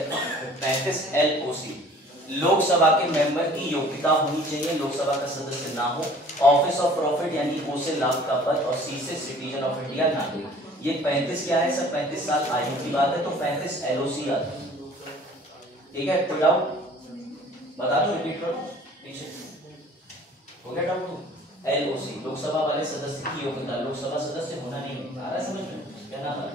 35 LOC। लोकसभा के मेंबर की योग्यता होनी चाहिए, लोकसभा का सदस्य ना हो, ऑफिस ऑफ प्रॉफिट यानी O से लाभ का पद, और C से सिटीजन ऑफ इंडिया नागरिक। ये 35 क्या है सर? 35 साल आयु की बात है, तो 35 LOC आता है, ठीक है। कोई डाउट? बता दो, रिपीट करो पीछे, हो गया डाउट? LOC लोकसभा वाले सदस्य की योग्यता, लोकसभा सदस्य होना नहीं है, आ रहा है समझ में? क्या नाम है?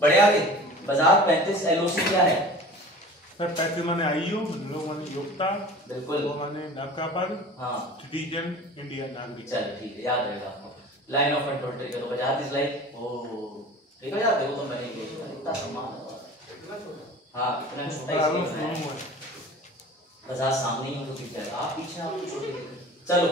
बढ़िया आगे बाजार 35 LOC क्या है सर? 35 माने आयु, लोग माने योग्यता, बिल्कुल, वो माने लाभ का पद, हाँ, सिटीजन इंडिया नागरिक। चलो ठीक है, याद रहेगा आपको। लाइन ऑफ कंट्रोल ट्रिक है, तो बजाज इज लाइक, ओ ठीक है, याद देखो तो मैंने इतना सम्मान, हाँ इतना छोटा इसलिए बजाज सामने ही हो तो ठीक है, आप पीछे, आप छोटे। चलो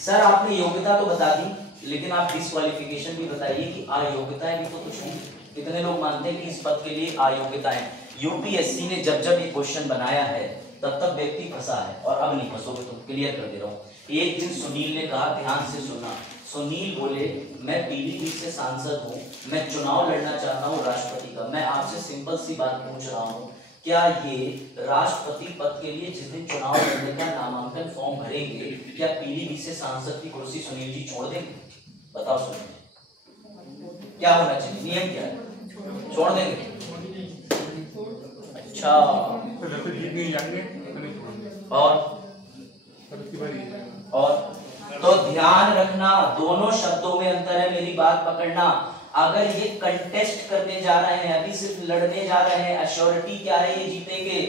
सर, आपने योग्यता तो बता दी, लेकिन आप डिस्क्वालिफिकेशन भी बताइए कि अयोग्यताएं भी तो कुछ होंगी। कितने लोग मानते हैं कि इस पद के लिए अयोग्यताएं? यूपीएससी ने जब जब ये क्वेश्चन बनाया है तब तब व्यक्ति फंसा है, और अब नहीं फंसोगे, तो क्लियर कर दे रहा हूँ। एक दिन सुनील ने कहा, ध्यान से सुनना, सुनील बोले मैं पीलीभीत से सांसद हूँ, मैं चुनाव लड़ना चाहता हूँ राष्ट्रपति का, मैं आपसे सिंपल सी बात पूछ रहा हूँ, क्या ये राष्ट्रपति पद के लिए जिस दिन चुनाव लड़ने का नामांकन फॉर्म भरेंगे, क्या पीलीभीत से सांसद की कुर्सी सुनील जी छोड़ देंगे? बताओ सुनील, क्या होना चाहिए, नियम क्या है? छोड़ देंगे? अच्छा, और तो ध्यान रखना, दोनों शब्दों में अंतर है, मेरी बात पकड़ना। अगर ये कंटेस्ट करने जा रहे हैं, अभी सिर्फ लड़ने जा रहे हैं, अश्योरिटी क्या है ये जीतेंगे।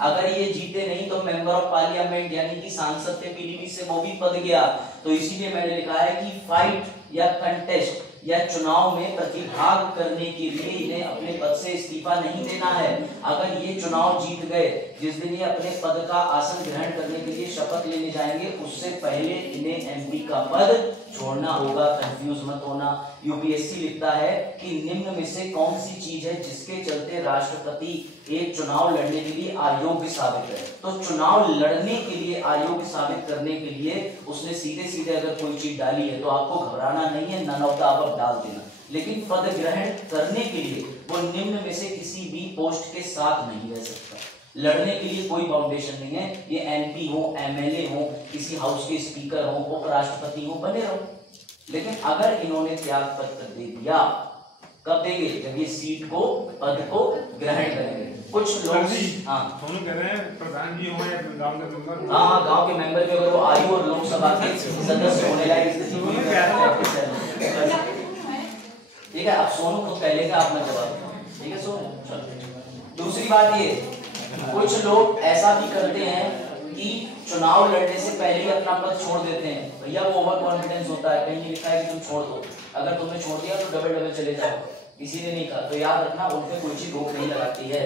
अगर ये जीते नहीं तो मेंबर ऑफ पार्लियामेंट यानी कि सांसद थे पीलीभीत से, वो भी पद गया। तो इसीलिए मैंने लिखा है कि फाइट या कंटेस्ट या चुनाव में प्रतिभाग करने के लिए इन्हें अपने पद से इस्तीफा नहीं देना है। अगर ये चुनाव जीत गए, जिस दिन ये अपने पद का आसन ग्रहण करने के लिए शपथ लेने जाएंगे, उससे पहले इन्हें एमपी का पद छोड़ना होगा। कंफ्यूज मत होना। यूपीएससी लिखता है कि निम्न में से कौन सी चीज है जिसके चलते राष्ट्रपति एक चुनाव लड़ने के लिए अयोग्य साबित है। तो चुनाव लड़ने के लिए अयोग्य साबित करने के लिए उसने सीधे सीधे अगर कोई चीज डाली है तो आपको घबराना नहीं है, नन ऑफ द अबव डाल देना। लेकिन पद ग्रहण करने के लिए वो निम्न में से किसी भी पोस्ट के साथ नहीं रह सकता। लड़ने के लिए कोई बाउंडेशन नहीं है। ये एमपी हो, एमएलए हो, किसी हाउस के स्पीकर हो, उपराष्ट्रपति हो, बने रहो। लेकिन अगर इन्होंने त्याग पत्र दे दिया, कब देंगे? जब ये सीट को, पद को ग्रहण करेंगे। कुछ लोग दोनों कह रहे हैं प्रधान जी हो या गांव के मेंबर। हाँ, गांव के मेंबर के अगर वो आयु और लोकसभा के सदस्य होने लायक स्थिति में, ठीक है। अब सोनू खुद पहले का अपना जवाब, ठीक है सोनू। दूसरी बात ये, कुछ लोग ऐसा भी करते हैं कि चुनाव लड़ने से पहले ही अपना पद छोड़ देते हैं। भैया वो ओवर कॉन्फिडेंस होता है, कहीं लिखा है कि तुम छोड़ दो, अगर तुमने छोड़ दिया तो डबल चले जाओ। किसी ने नहीं कहा, तो याद रखना उन पे कोई चीज रोक नहीं लगाती है।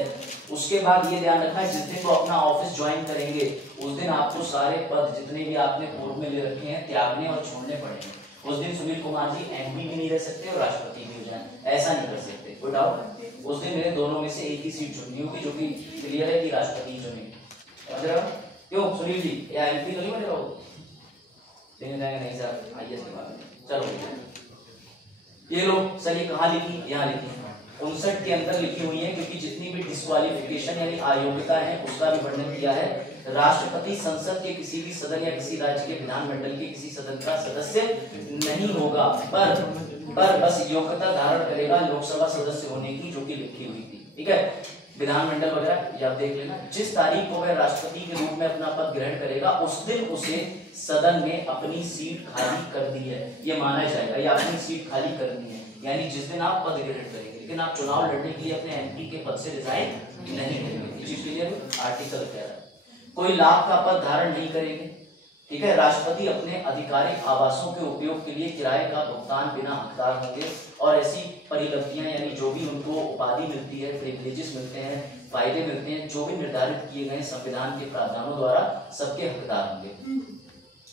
उसके बाद ये ध्यान रखना, जिस दिन वो अपना ऑफिस ज्वाइन करेंगे उस दिन आपको सारे पद जितने भी आपने पूर्व में ले रखे हैं त्यागने और छोड़ने पड़ेंगे। उस दिन सुनील कुमार जी एमपी भी नहीं रह सकते और राष्ट्रपति भी हो जाए, ऐसा नहीं कर सकते। कोई डाउट? उस दिन मेरे दोनों में से एक ही सीट चुननी होगी, जो कि क्लियर है कि राष्ट्रपति चुनेंगे। समझ रहे हो? क्यों सुनील जी, या एमपी तो नहीं बने रहो? लेने जाएंगे नहीं सर, आईएएस के बाद। चलो ये लोग सही कहाँ लिखी? यहाँ लिखी 59 के अंदर लिखी हुई है, क्योंकि जितनी भी डिस्क्वालिफिकेशन यानी अयोग्यता है उसका भी वर्णन किया है। राष्ट्रपति संसद के किसी भी सदन या किसी राज्य के विधानमंडल के किसी सदन का सदस्य नहीं होगा, पर बस योग्यता धारण करेगा लोकसभा सदस्य होने की, जो कि लिखी हुई थी। ठीक है, विधानमंडल वगैरह या देख लेना। जिस तारीख को वह राष्ट्रपति के रूप में अपना पद ग्रहण करेगा उस दिन उसे सदन में अपनी सीट खाली कर दी है, ये माना जाएगा, या अपनी सीट खाली करनी है, यानी जिस दिन आप पद ग्रहण करेंगे, लेकिन आप चुनाव लड़ने के लिए अपने एमपी के पद से रिजाइन नहीं करेंगे। आर्टिकल कह रहा है कोई लाभ का पद धारण नहीं करेंगे, ठीक है। राष्ट्रपति अपने आधिकारिक आवासों के उपयोग के लिए किराए का भुगतान बिना हकदार होंगे, और ऐसी परिलब्धियां यानी जो भी उनको उपाधि मिलती है, प्रिविलेजेस मिलते हैं, फायदे मिलते हैं, जो भी निर्धारित किए गए संविधान के प्रावधानों द्वारा सबके हकदार होंगे।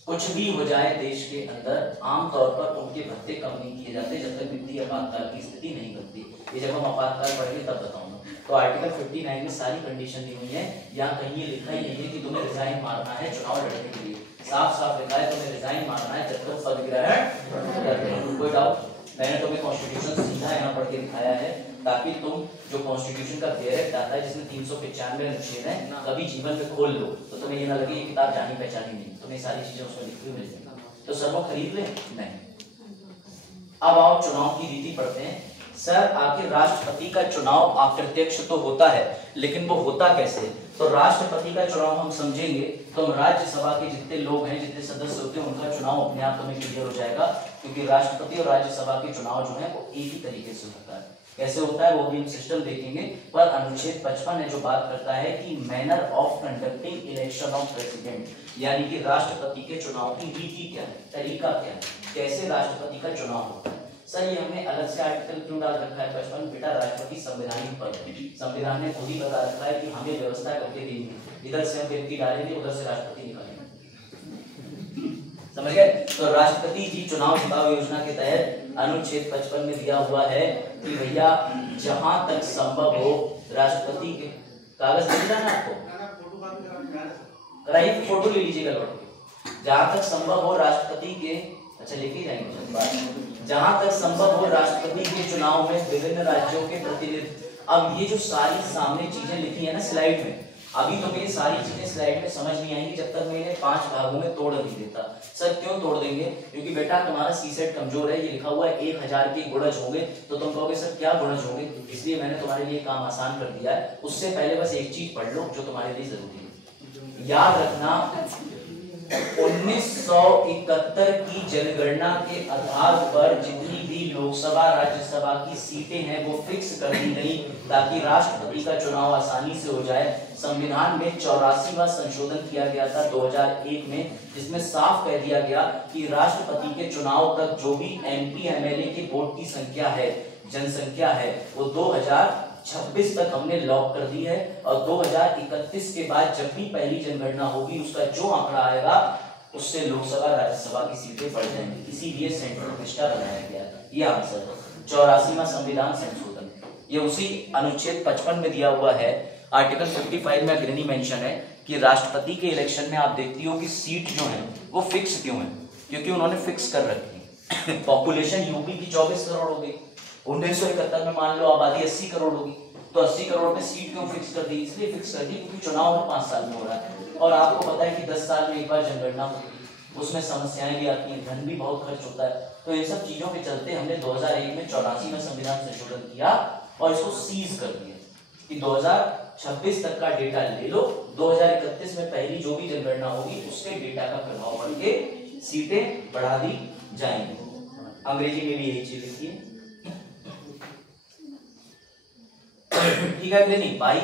कुछ भी हो जाए देश के अंदर, आमतौर पर उनके भत्ते कम नहीं किए जाते जब तक वित्तीय आपातकाल की स्थिति नहीं बनती। ये जब हम आपातकाल पढ़ेंगे तब बताऊंगा। तो आर्टिकल 59 में सारी कंडीशन दी हुई है, यहाँ कहीं ये लिखा ही नहीं है कि तुम्हें रिजाइन मारना है चुनाव लड़ने के लिए, साफ साफ लिखा है तुम्हें रिजाइन मारना है जब तक पद ग्रहण। कोई डाउट? मैंने तुम्हें कॉन्स्टिट्यूशन सीधा यहाँ पढ़ के दिखाया है ताकि तुम जो कॉन्स्टिट्यूशन का डायरेक्ट आता है जिसमें 395 अनुच्छेद है, कभी जीवन में खोल लो तो तुम्हें ये ना लगे ये किताब जानी पहचानी नहीं, तुम्हें सारी चीजें उसमें लिखी हुई मिल जाएगी। तो सर वो खरीद ले नहीं। अब आओ चुनाव की रीति पढ़ते हैं। सर आखिर राष्ट्रपति का चुनाव अप्रत्यक्ष तो होता है, लेकिन वो होता कैसे? तो राष्ट्रपति का चुनाव हम समझेंगे तो हम राज्यसभा के जितने लोग हैं, जितने सदस्य होते हैं, उनका चुनाव अपने आप तुम्हें क्लियर हो जाएगा, क्योंकि राष्ट्रपति और राज्यसभा के चुनाव जो है वो एक ही तरीके से होता है। कैसे होता है वो भी हम सिस्टम देखेंगे, पर अनुच्छेद 55 है जो बात करता है कि manner of conducting election of president, यानी कि राष्ट्रपति के चुनाव की रीति क्या है, तरीका क्या है, कैसे राष्ट्रपति का चुनाव होता है। सर ये हमने अलग से आर्टिकल क्यों डाल रखा है 55? बेटा राष्ट्रपति संवैधानिक पद है, संविधान ने खुद ही बता रखा है कि हमें व्यवस्था करके देंगे, इधर से हम व्यक्ति डालेंगे, उधर से राष्ट्रपति निकालेंगे, समझ गए? तो राष्ट्रपति जी चुनाव जिताओ योजना के तहत अनुच्छेद 55 में दिया हुआ है कि भैया जहां तक संभव हो राष्ट्रपति के कागज मिल जाना आपको, कराइए फोटो ले लीजिएगा लौट के। जहां तक संभव हो राष्ट्रपति के, अच्छा लेके जाएंगे, जहां तक संभव हो राष्ट्रपति के चुनाव में विभिन्न राज्यों के प्रतिनिधि। अब ये जो सारी सामने चीजें लिखी है ना स्लाइड में, अभी तो मेरी सारी चीजें स्लाइड में समझ नहीं आएंगी जब तक मैं इन्हें 5 भागों में तोड़ नहीं देता। सर क्यों तोड़ देंगे? क्योंकि बेटा तुम्हारा सीसेट कमजोर है, ये लिखा हुआ है 1000 के गुणज होंगे, तो तुम कहोगे सर क्या गुणज होंगे, इसलिए मैंने तुम्हारे लिए काम आसान कर दिया है। उससे पहले बस एक चीज पढ़ लो जो तुम्हारे लिए जरूरी है, याद रखना 1971 की जनगणना के आधार पर जितनी भी लोकसभा राज्यसभा की सीटें हैं वो फिक्स कर दी गई ताकि राष्ट्रपति का चुनाव आसानी से हो जाए। संविधान में 84वां संशोधन किया गया था 2001 में, जिसमें साफ कह दिया गया कि राष्ट्रपति के चुनाव तक जो भी एमपी एमएलए के वोट की संख्या है, जनसंख्या है, वो 2026 तक हमने लॉक कर दी है, और 2031 के बाद जब भी पहली जनगणना होगी उसका जो आंकड़ा आएगा उससे लोकसभा राज्यसभा की सीटें बढ़ जाएंगी, इसीलिए सेंट्रल रजिस्टर बनाया गया। ये आंसर है 84वां संविधान संशोधन, ये उसी अनुच्छेद 55 में दिया हुआ है। आर्टिकल 55 में अग्रणी मेंशन है कि राष्ट्रपति के इलेक्शन में आप देखती हो कि सीट जो है वो फिक्स क्यों है, क्योंकि उन्होंने फिक्स कर रखी। पॉपुलेशन यूपी की 24 करोड़ हो गई, 1971 में मान लो आबादी 80 करोड़ होगी, तो 80 करोड़ में सीट क्यों फिक्स कर दी? इसलिए फिक्स कर दी क्योंकि चुनाव हर 5 साल में हो रहा है, और आपको पता है कि 10 साल में एक बार जनगणना होती है, उसमें समस्याएं भी आती हैं, धन भी बहुत खर्च होता है। तो इन सब चीजों के चलते हमने 2001 में 84वां संविधान संशोधन किया और इसको सीज कर दिया कि 2026 तक का डेटा ले लो, 2031 में पहली जो भी जनगणना होगी उसके डेटा का प्रभाव पड़ के सीटें बढ़ा दी जाएंगी। अंग्रेजी में भी यही चीज लिखी है, ठीक है कि नहीं? By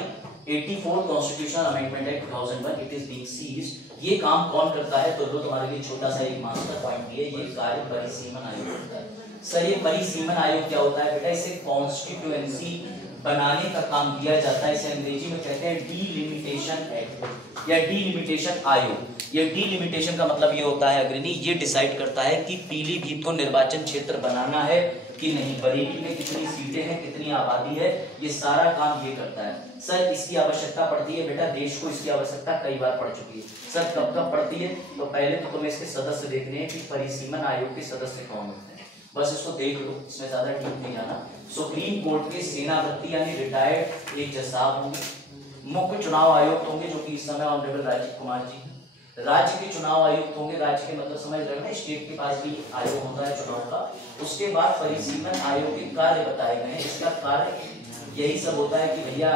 84 constitutional amendment act 2001 it is being seized. ये काम कौन करता है? तो लो तुम्हारे लिए छोटा सा एक मास्टर पॉइंट भी है, ये कार्य परिसीमन आयोग करता है। सर ये परिसीमन आयोग क्या होता है? बेटा इसे कॉन्स्टिट्यूएंसी बनाने का काम किया जाता है, इसे अंग्रेजी में कहते हैं डीलिमिटेशन एक्ट या डीलिमिटेशन आयोग। ये डीलिमिटेशन का मतलब ये होता है अग्रणी, ये डिसाइड करता है कि पीलीभीत को निर्वाचन क्षेत्र बनाना है कि नहीं, बरेली में कितनी सीटें हैं, कितनी आबादी है, ये सारा काम ये करता है। सर इसकी आवश्यकता पड़ती है बेटा, देश को इसकी आवश्यकता कई बार पड़ चुकी है। सर कब कब पड़ती है? तो पहले तो तुम्हें इसके सदस्य देखने हैं कि परिसीमन आयोग के सदस्य कौन होते हैं, बस इसको देख लो, इसमें ज्यादा ठीक नहीं जाना। सुप्रीम कोर्ट के सेनापति यानी रिटायर्ड एक जज साहब होंगे, मुख्य चुनाव आयुक्त होंगे जो कि इस समय ऑनरेबल राजीव कुमार जी, राज्य के चुनाव आयुक्त होंगे, राज्य के मतलब समझ रहे हो ना, स्टेट के पास भी आयोग होता है चुनाव का। उसके बाद परिसीमन आयोग के कार्य बताए गए हैं, इसका कार्य यही सब होता है कि भैया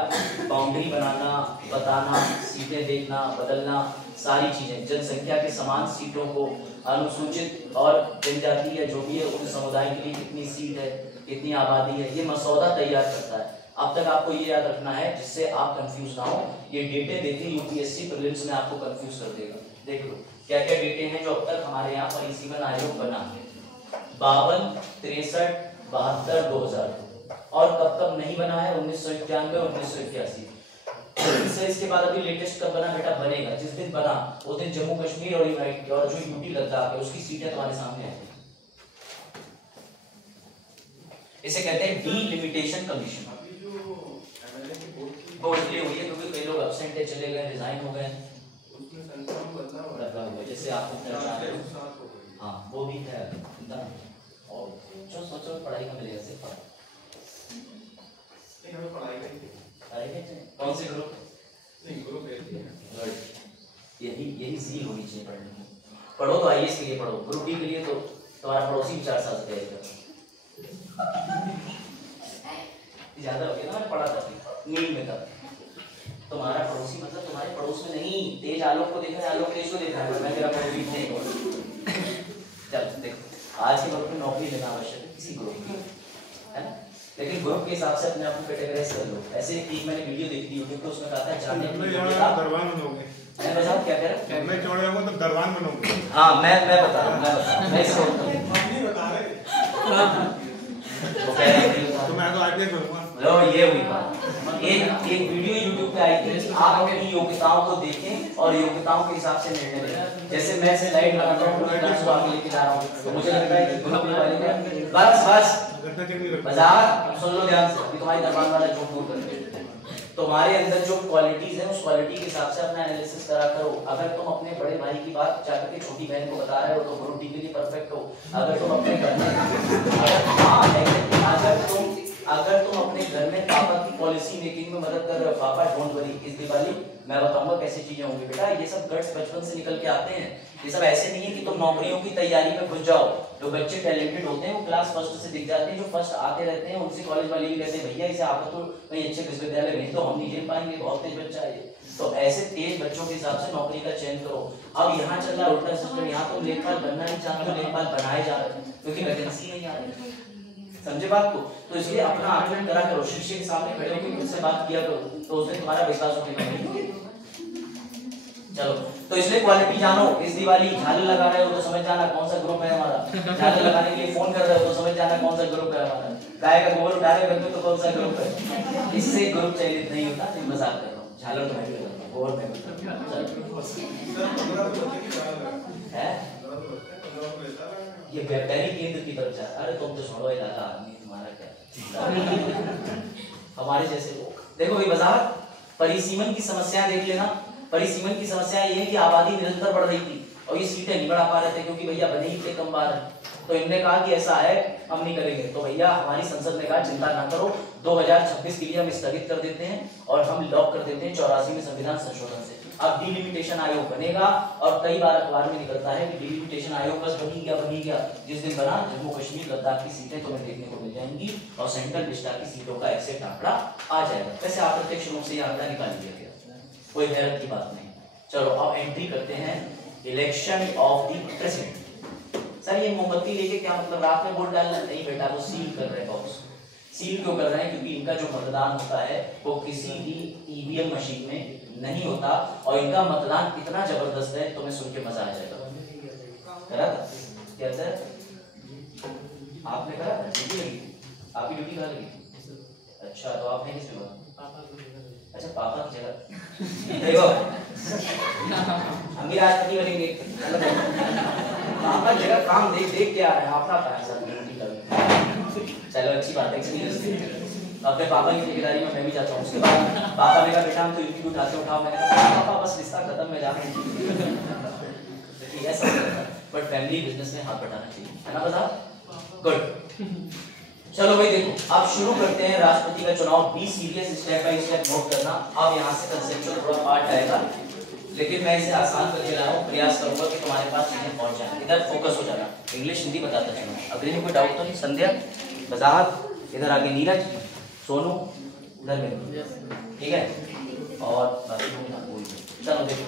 बाउंड्री बनाना, बताना, सीटें देखना, बदलना, सारी चीजें, जनसंख्या के समान सीटों को, अनुसूचित और जनजाति या जो भी है उन समुदाय के लिए कितनी सीट है, कितनी आबादी है, ये मसौदा तैयार करता है। अब तक आपको ये याद रखना है जिससे आप कंफ्यूज ना हो। ये डेटे देते यूपीएससी प्रीलिम्स में आपको कंफ्यूज कर देगा। देख लो क्या क्या डेटे हैं जो अब तक हमारे यहाँ परिसीमन आयोग बना है। 52, 63, 72, 2000 और कब कब नहीं बना है 1991 और 1981। इसके बाद अभी लेटेस्ट कब बना बेटा? बनेगा जिस दिन बना उस दिन जम्मू कश्मीर और जो यूपी लद्दाख है उसकी सीटें तुम्हारे सामने है। इसे कहते हैं डीलिमिटेशन कमीशन। वो इसलिए हुई है क्योंकि कई लोग एब्सेंट है, चले गए, रिजाइन हो गए, जैसे आप हाँ वो भी है। और जो सोचो पढ़ाई का मिलेगा सिर्फ कौन से ग्रुप? यही सी होनी चाहिए पढ़ने की। पढ़ो तो आईएएस के लिए पढ़ो, ग्रुप डी के लिए तो तुम्हारा पड़ोसी 4 साल से जाएगा। ज्यादा हो गया ना, मैंने पढ़ा था नीट में था। तुम्हारा पड़ोसी मतलब तुम्हारे पड़ोस में नहीं, तेज आलोक को देखा है, आलोक तेज को देखा है, मैं तेरा पड़ोसी नहीं। चल देखो आज के वक्त में नौकरी लेना आवश्यक है किसी ग्रुप की, है ना, लेकिन ग्रुप के हिसाब से अपने आप को कैटेगराइज कर लो। ऐसे एक मैंने वीडियो देखी थी यूट्यूब पे, उसमें कहा था जाने दरबान बनोगे। मैं बताऊं क्या कह रहा हूं? मैं चौड़े होगा तो दरबान बनोगे। हां मैं बता रहा हूं, मैं इसको नहीं बता रहे। वो कह रहा है तो मैं तो आईपीएस बनूंगा। लो ये हुई बात। एक वीडियो यूट्यूब पे आई थी, आप अपनी योग्यताओं को देखें और योग्यताओं के हिसाब से निर्णय लें। जैसे मैं स्लाइड बनाता हूं, पूरे क्लास को आगे लेके जा रहा हूं, तो मुझे लगता है कि ग्रुप वाले में बस मजाक सुन लो ध्यान से, अभी तुम्हारी दरबार वाला झूठ दूर कर दे। तुम्हारे अंदर जो क्वालिटीज है उस क्वालिटी के हिसाब से अपना एनालिसिस करा करो। अगर तुम अपने बड़े भाई की बात जाकर के छोटी बहन को बता रहे हो तो ग्रुप डी के लिए परफेक्ट हो। अगर तुम अपने घर में अगर तुम अपने घर में पापा की पॉलिसी मेकिंग में मदद कर रहे हो, पापा डोंट वरी, इस दिवाली मैं बताऊंगा कैसी चीजें होंगी बेटा। ये सब गट्स बचपन से निकल के आते हैं। ये सब ऐसे नहीं है कि तुम नौकरियों की तैयारी में घुस जाओ। जो बच्चे टैलेंटेड होते हैं वो क्लास फर्स्ट से दिख जाते हैं, जो फर्स्ट आते रहते हैं उनसे कॉलेज वाले भी कहते हैं भैया इसे आप तो कहीं अच्छे विश्वविद्यालय में, तो हम नहीं झेल पाएंगे, बहुत तेज बच्चा है। तो ऐसे तेज बच्चों के हिसाब से नौकरी का चयन करो। अब यहाँ चल रहा उल्टा सिस्टम, यहाँ तुम लेखपाल बनना नहीं चाहते हो, लेखपाल बनाए जा रहे हैं क्योंकि वैकेंसी नहीं आ रही। समझे बात को? तो इसलिए अपना आकलन करा करो, शीशे के सामने खड़े होकर मुझसे बात किया करो, तो उसमें तुम्हारा विश्वास होने का। चलो तो इसलिए क्वालिटी जानो। इस दिवाली झालर लगा रहे हो तो समझ जाना कौन सा ग्रुप है हमारा। झालर लगाने के लिए फोन कर रहे हो तो समझ जाना कौन सा ग्रुप है हमारा। गाय का गोबर उठा रहे हो तो कौन सा ग्रुप है। इससे ग्रुप चयनित नहीं होता, मैं मजाक कर रहा हूँ। झालर तो मैं भी कर रहा हूँ, गोबर मैं भी कर रहा हूँ। ये वैज्ञानिक केंद्र की तरफ जा। अरे तुम तो छोड़ो ये दादा आदमी, तुम्हारा क्या हमारे जैसे लोग। देखो भाई वजाहत, परिसीमन की समस्या देख लेना। परिसीमन की समस्या ये है कि आबादी निरंतर बढ़ रही थी और ये सीटें नहीं बढ़ा पा रहे थे क्योंकि भैया बने ही थे कम बार। तो इनने कहा कि ऐसा है हम नहीं करेंगे। तो भैया हमारी संसद ने कहा चिंता ना करो, 2026 के लिए हम स्थगित कर देते हैं और हम लॉक कर देते हैं 84 में संविधान संशोधन से। अब डिलिमिटेशन आयोग बनेगा और कई बार अखबार में निकलता है कि डिलिमिटेशन आयोग बस बनी गया। जिस दिन बना जम्मू कश्मीर लद्दाख की सीटें तुम्हें देखने को मिल जाएंगी और सेंट्रल लिस्ट की सीटों का एक्सेक्ट आंकड़ा आ जाएगा। वैसे अप्रत्यक्ष रूप से यह आंकड़ा निकाल लिया गया, कोई हैरत की बात नहीं। चलो अब एंट्री करते हैं election of the president. Sir ये मोमबत्ती लेके क्या मतलब, रात में वोट डालना? नहीं बेटा, वो सील कर रहे हैं बॉक्स। सील क्यों कर रहे हैं? क्योंकि इनका जो मतदान होता है वो किसी भी ईवीएम मशीन में नहीं होता और इनका मतदान इतना जबरदस्त है तुम्हें सुन के मजा आ जाएगा। करा था क्या सर? आपने करा था? ड्यूटी लगी? आपकी ड्यूटी कहाँ लगी? अच्छा तो आपने किस पे? अच्छा पापा की जगह। देखो हम भी राष्ट्रपति बनेंगे। पापा जगह काम देख देख के आ रहे हैं, आपका पैसा ड्यूटी कर। चलो अच्छी बात है, एक्सपीरियंस। अपने पापा की जिम्मेदारी में मैं भी जाता हूँ। उसके बाद पापा ने कहा बेटा हम तो यूपी उठाते उठाओ। मैंने कहा पापा बस रिश्ता खत्म में जा रहे हैं। ऐसा बट फैमिली बिजनेस में हाथ बटाना चाहिए, है ना बता? गुड। चलो भाई देखो अब शुरू करते हैं राष्ट्रपति का चुनाव। Be serious, step by step note करना। अब यहाँ से कंसेप्चुअल थोड़ा पार्ट आएगा लेकिन मैं इसे आसान करके ला रहा हूँ। प्रयास करूंगा कि तुम्हारे पास चीजें पहुंच जाए। इधर फोकस हो जाना, इंग्लिश हिंदी बताता चलो। अग्नि कोई डाउट तो नहीं? संध्या, वजाहत, इधर आगे नीरज, सोनू, इधर में, ठीक है? और बाकी चलो देखो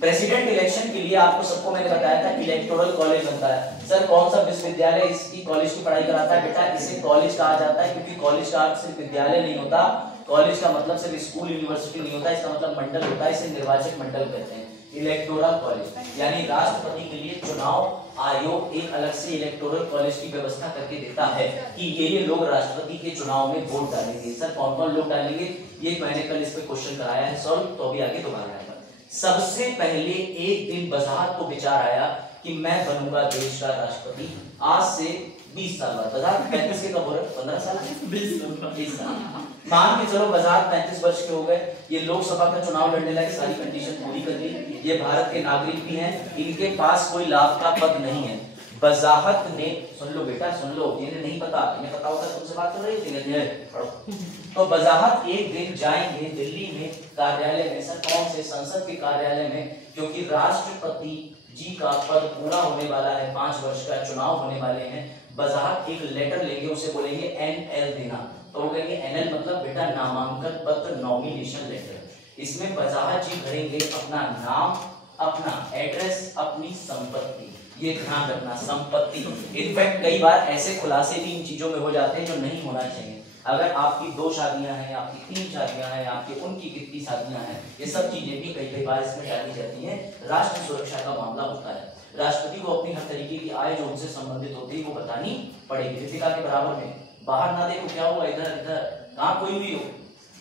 प्रेसिडेंट इलेक्शन के लिए आपको सबको मैंने बताया था कि इलेक्टोरल कॉलेज बनता है। सर कौन सा विश्वविद्यालय इसकी कॉलेज की पढ़ाई कराता है? बेटा इसे कॉलेज कहा जाता है, क्योंकि कॉलेज का अर्थ सिर्फ विद्यालय नहीं होता, कॉलेज का मतलब सिर्फ स्कूल यूनिवर्सिटी नहीं होता, इसका मतलब मंडल होता है, इसे निर्वाचक मंडल कहते हैं। इलेक्टोरल कॉलेज यानी राष्ट्रपति के लिए चुनाव आयोग एक अलग से इलेक्टोरल कॉलेज की व्यवस्था करके देता है कि ये लोग राष्ट्रपति के चुनाव में वोट डालेंगे। सर कौन कौन लोग डालेंगे? ये मैंने कल इस पे क्वेश्चन कराया है सॉल्व, तो अभी आगे दोबारा आएगा। सबसे पहले एक दिन वजाहत को विचार आया कि मैं बनूंगा देश का राष्ट्रपति। आज से 20 साल बाद, वजाहत 35 के कब हो रहे? 15 साल 20 साल मान के चलो वजाहत 35 वर्ष के हो गए। ये लोकसभा का चुनाव लड़ने लायक सारी कंडीशन पूरी कर ली, ये भारत के नागरिक भी हैं, इनके पास कोई लाभ का पद नहीं है। वजाहत ने, सुन लो बेटा सुन लो, इन्हें नहीं पता, इन्हें पता होता तुमसे बात कर रही थी। तो वजाहत एक दिन जाएंगे दिल्ली में कार्यालय में, सर कौन से? संसद के कार्यालय में, क्योंकि राष्ट्रपति जी का पद पूरा होने वाला है, 5 वर्ष का चुनाव होने वाले हैं। वजाहत एक लेटर लेंगे, उसे बोलेंगे NL देना, तो वो कहेंगे NL मतलब बेटा नामांकन पत्र, नॉमिनेशन लेटर। इसमें वजाहत जी भरेंगे अपना नाम, अपना एड्रेस, अपनी संपत्ति। ये ध्यान रखना, संपत्ति। इनफैक्ट कई बार ऐसे खुलासे भी इन चीजों में हो जाते हैं जो नहीं होना चाहिए। अगर आपकी 2 शादियां हैं, आपकी 3 शादियां हैं, आपकी उनकी कितनी शादियां हैं, ये सब चीजें भी कई बार इसमें डाली जाती हैं। राष्ट्र सुरक्षा का मामला होता है, राष्ट्रपति को अपनी हर तरीके की आय जो उनसे संबंधित होती है वो बतानी पड़ेगी। दीपिका के बराबर में बाहर ना देखो क्या हुआ, इधर इधर कहाँ कोई भी हो,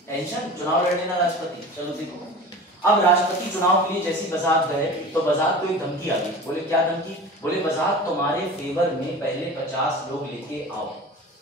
टेंशन, चुनाव लड़ने ना राष्ट्रपति। चलो देखो, अब राष्ट्रपति चुनाव के लिए जैसी वजाहत गए तो वजाहत को एक धमकी आ गई। बोले क्या धमकी? बोले वजाहत तुम्हारे फेवर में पहले 50 लोग लेके आओ।